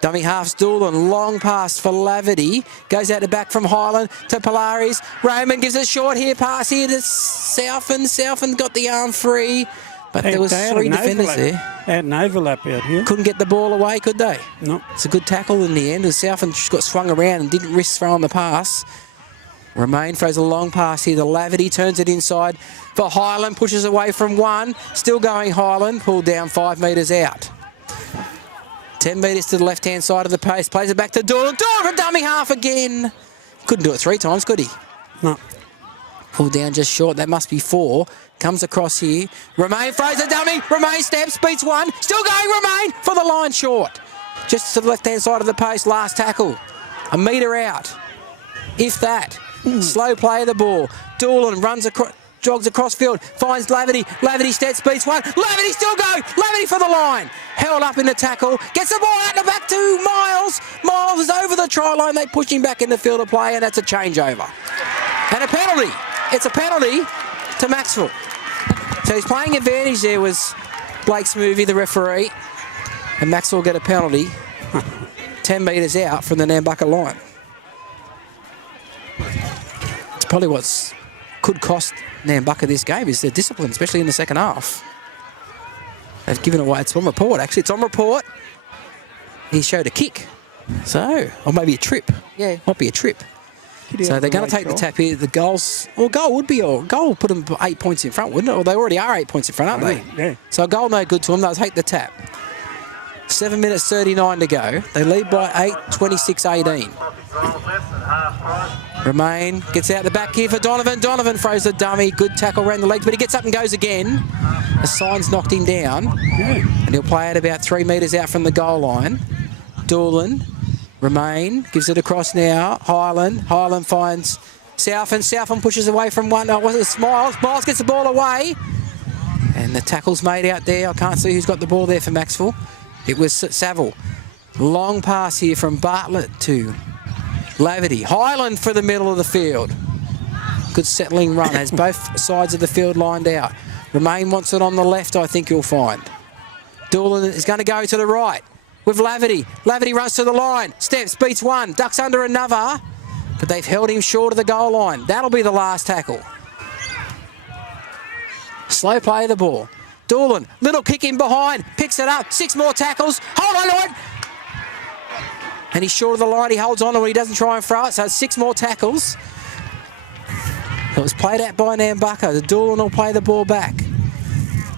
Dummy half Doolan, long pass for Laverty. Goes out the back from Highland to Polaris. Raymond gives it short here, pass here to Southam. Southam got the arm free, but there was 3 defenders there. Had an overlap out here. Couldn't get the ball away, could they? No. It's a good tackle in the end as Southam just got swung around and didn't risk throwing the pass. Romain throws a long pass here to Laverty, turns it inside for Highland, pushes away from one. Still going Highland, pulled down 5 metres out. 10 metres to the left-hand side of the post. Plays it back to Doolan. Doolan for dummy half again. Couldn't do it 3 times, could he? No. Pulled down just short. That must be 4. Comes across here. Romain throws a dummy. Romain steps, beats one. Still going Romain for the line short. Just to the left-hand side of the post. Last tackle. A metre out. If that. Slow play of the ball. Doolan runs across. Jogs across field, finds Laverty. Laverty steps, beats one. Laverty still go. Laverty for the line. Held up in the tackle. Gets the ball out the back to Miles. Miles is over the try line. They push him back in the field of play, and that's a changeover. And a penalty. It's a penalty to Macksville. So he's playing advantage there was Blake Smoothy, the referee. And Macksville get a penalty 10 metres out from the Nambucca line. It's probably what's could cost Nambucca this game is their discipline, especially in the second half. They've given away. It's on report, actually. It's on report. he showed a kick. So, or maybe a trip. Yeah. Might be a trip. So they're going to take the tap here. The goals, well, goal would be, or goal would put them 8 points in front, wouldn't it? Or they already are 8 points in front, aren't they? Yeah. So a goal no good to them. They'll take the tap. 7 minutes 39 to go. They lead by 8, 26-18. Romain gets out the back here for Donovan. Donovan throws the dummy. Good tackle around the legs, but he gets up and goes again. The sign's knocked him down. Yeah. And he'll play it about 3 metres out from the goal line. Doolan. Romain gives it across now. Highland. Highland finds Southern. Southern pushes away from one. Oh, was it Smiles? Smiles gets the ball away. And the tackle's made out there. I can't see who's got the ball there for Macksville. It was Saville. Long pass here from Bartlett to Laverty. Highland for the middle of the field. Good settling run. Has both sides of the field lined out. Romain wants it on the left, I think you'll find. Doolan is going to go to the right with Laverty. Laverty runs to the line. Steps, beats one. Ducks under another. But they've held him short of the goal line. That'll be the last tackle. Slow play of the ball. Doolan, little kick in behind. Picks it up. 6 more tackles. Hold on to it. And he's short of the line. He holds on to it. He doesn't try and throw it. So it's 6 more tackles. It was played out by Nambucca. The Doolan will play the ball back.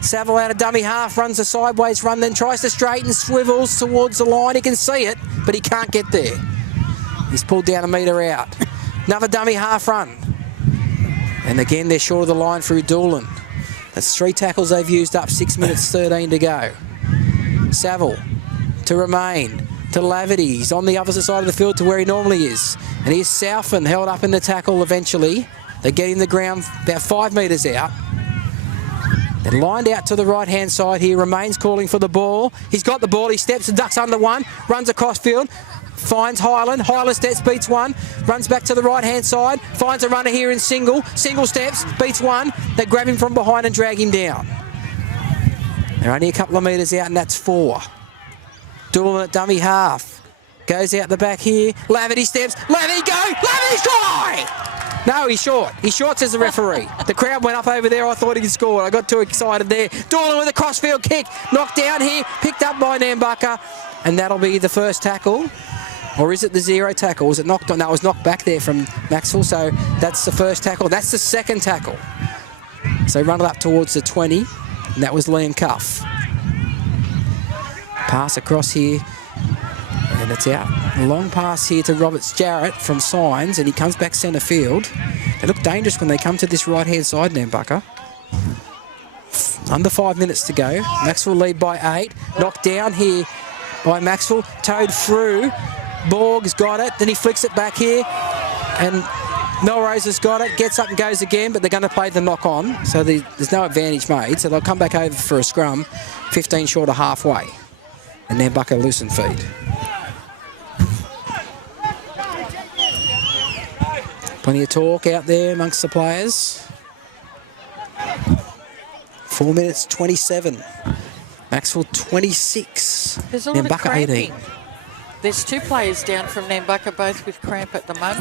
Saville out of dummy half, runs a sideways run, then tries to straighten, swivels towards the line. He can see it, but he can't get there. He's pulled down a metre out. Another dummy half run. And again, they're short of the line through Doolan. That's 3 tackles they've used up, 6 minutes 13 to go. Saville to Romain, to Laverty. He's on the opposite side of the field to where he normally is. And here's Southern held up in the tackle eventually. They get in the ground about 5 metres out. They're lined out to the right-hand side here. Romain's calling for the ball. He's got the ball. He steps and ducks under one. Runs across field. Finds Highland. Highland steps, beats one. Runs back to the right-hand side. Finds a runner here in single. Single steps, beats one. They grab him from behind and drag him down. They're only a couple of metres out, and that's 4. Doolan at dummy half. Goes out the back here. Laverty steps. Laverty go! Laverty try! No, he's short. He short, says the referee. The crowd went up over there. I thought he'd scored. I got too excited there. Doolan with a crossfield kick. Knocked down here. Picked up by Nambucca. And that'll be the first tackle. Or is it the 0 tackle? Was it knocked on? No, it was knocked back there from Macksville. So that's the first tackle. That's the second tackle. So run it up towards the 20. And that was Liam Cuff. Pass across here. And it's out. A long pass here to Roberts Jarrett from Signs, and he comes back centre field. They look dangerous when they come to this right-hand side, Nambucca. Under 5 minutes to go. Macksville lead by 8. Knocked down here by Macksville. Towed through. Borg's got it. Then he flicks it back here. And Melrose has got it. Gets up and goes again, but they're going to play the knock-on. So there's no advantage made. So they'll come back over for a scrum. 15 short of halfway. And Nambucca loose and feed. Plenty of talk out there amongst the players. 4 minutes 27. Macksville 26. There's a lot of Nambucca 18. cramping. There's 2 players down from Nambucca, both with cramp at the moment.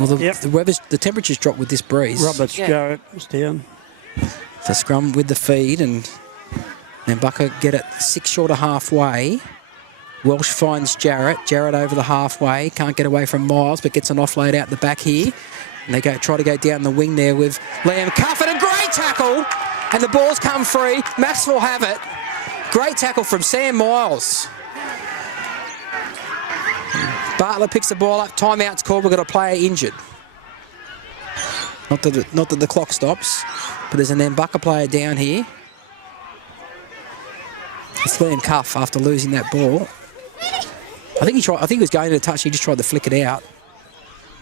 Well, the temperatures drop with this breeze. Roberts Jarrett was down. The scrum with the feed, and Nambucca get it 6 short of halfway. Welsh finds Jarrett. Jarrett over the halfway. Can't get away from Miles, but gets an offload out the back here. And they try to go down the wing there with Liam Cuff, and a great tackle. And the ball's come free. Macksville have it. Great tackle from Sam Miles. Bartlett picks the ball up. Timeout's called. We've got a player injured. Not that the clock stops, but there's a Nambucca player down here. It's Liam Cuff after losing that ball. I think he was going to the touch. He just tried to flick it out.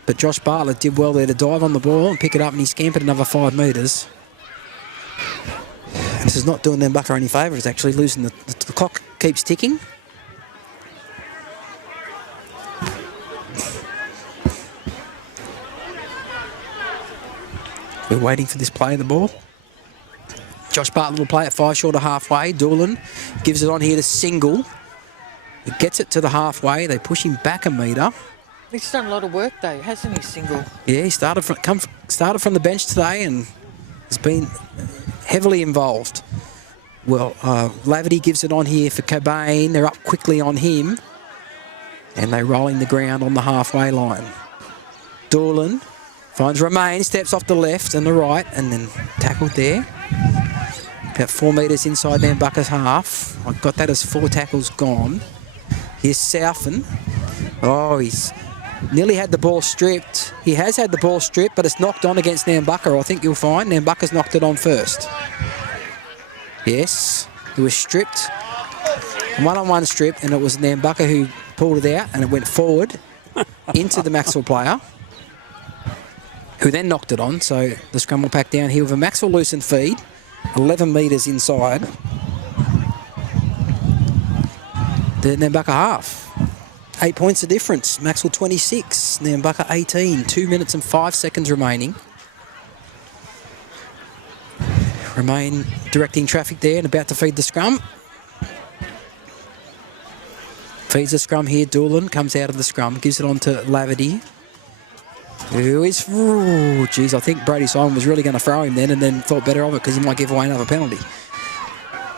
But Josh Bartlett did well there to dive on the ball and pick it up, and he scampered another 5 metres. This is not doing Nambucca any favours, actually losing. The clock keeps ticking. We're waiting for this play of the ball. Josh Bartlett will play it 5 short of halfway. Doolan gives it on here to Single. He gets it to the halfway. They push him back a metre. He's done a lot of work though, hasn't he, Single? Yeah, he started from the bench today and has been heavily involved. Well, Laverty gives it on here for Cobain. They're up quickly on him. And they're rolling the ground on the halfway line. Doolan finds Romain, steps off the left and the right, and then tackled there. About 4 metres inside Nambucca's half. I've got that as 4 tackles gone. Here's Southern. Oh, he's nearly had the ball stripped. He has had the ball stripped, but it's knocked on against Nambucca, I think you'll find. Nambucca's knocked it on first. Yes, it was stripped. One-on-one strip, and it was Nambucca who pulled it out, and it went forward into the Macksville player, who then knocked it on. So the scrum will pack down here with a Macksville loosened feed, 11 metres inside the Nambucca half. 8 points of difference. Macksville 26, Nambucca 18. 2 minutes and 5 seconds remaining. Romain directing traffic there and about to feed the scrum. Feeds the scrum here. Doolan comes out of the scrum, gives it on to Laverty, who is... Oh, geez, I think Brady Simon was really going to throw him then and then thought better of it because he might give away another penalty.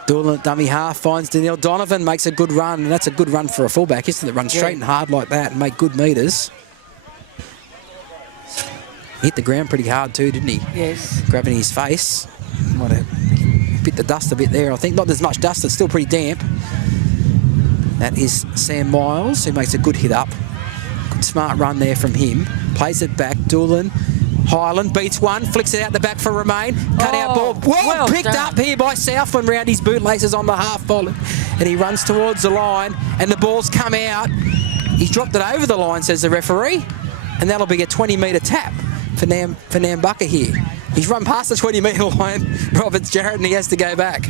Doolan at dummy half finds Daniel Donovan, makes a good run, and that's a good run for a fullback, isn't it? Run straight and hard like that and make good metres. He hit the ground pretty hard too, didn't he? Yes. Grabbing his face. Might have bit the dust a bit there, I think. Not as much dust, it's still pretty damp. That is Sam Miles, who makes a good hit up. Good smart run there from him. Plays it back. Doolan. Highland beats one, flicks it out the back for Romain. Cut out ball. Well picked up here by Southland round his bootlaces on the half volley. And he runs towards the line, and the ball's come out. He's dropped it over the line, says the referee. And that'll be a 20-metre tap for Nambucca here. He's run past the 20-metre line, Roberts Jarrett, and he has to go back.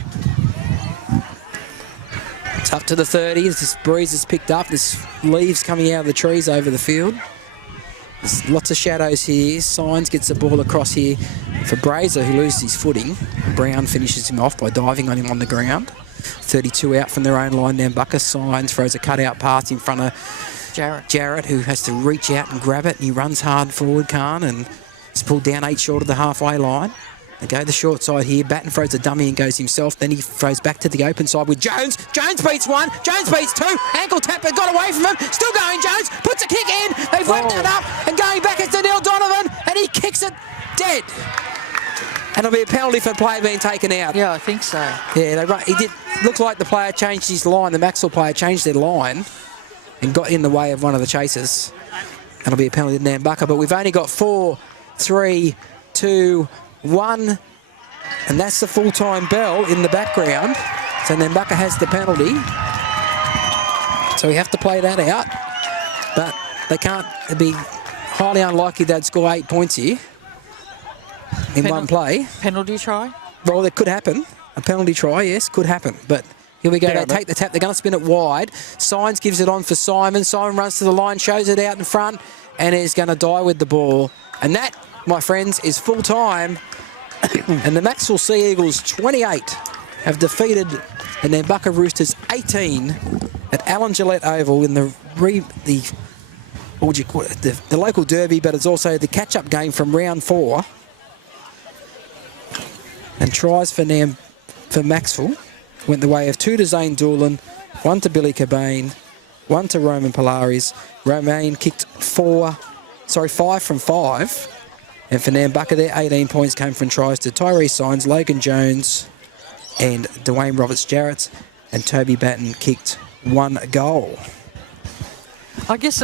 It's up to the 30. This breeze is picked up. There's leaves coming out of the trees over the field. There's lots of shadows here. Signs gets the ball across here for Brazer, who loses his footing. Brown finishes him off by diving on him on the ground. 32 out from their own line. Nambucca. Signs throws a cutout pass in front of Jarrett, who has to reach out and grab it. And he runs hard forward, Khan, and it's pulled down 8 short of the halfway line. They go the short side here. Batten throws a dummy and goes himself. Then he throws back to the open side with Jones. Jones beats one. Jones beats two. Ankle tap, but got away from him. Still going, Jones. Puts a kick in. They've worked it up. And going back is Daniel Donovan. And he kicks it dead. And it'll be a penalty for play being taken out. Yeah, I think so. Yeah, he did. Looked like the player changed his line. The Macksville player changed their line and got in the way of one of the chasers. And it'll be a penalty to Nambucca. But we've only got 4, 3, 2, 1, and that's the full-time bell in the background. So Nambucca has the penalty. So we have to play that out. But they can't. It'd be highly unlikely they'd score 8 points here in one play. Penalty try? Well, that could happen. A penalty try, yes, could happen. But here we go. They take the tap. They're going to spin it wide. Signs gives it on for Simon. Simon runs to the line, shows it out in front, and is going to die with the ball. And that, my friends, is full-time. And the Macksville Sea Eagles 28 have defeated the Nambucca Roosters 18 at Alan Gillette Oval in the local derby, but it's also the catch-up game from round 4. And tries for Macksville went the way of 2 to Zane Doolan, 1 to Billy Cobain, 1 to Roman Polaris. Romain kicked 5 from 5. And for Nambucca, their 18 points came from tries to Tyree Signs, Logan Jones, and Dwayne Roberts-Jarrett. And Toby Batten kicked 1 goal. I guess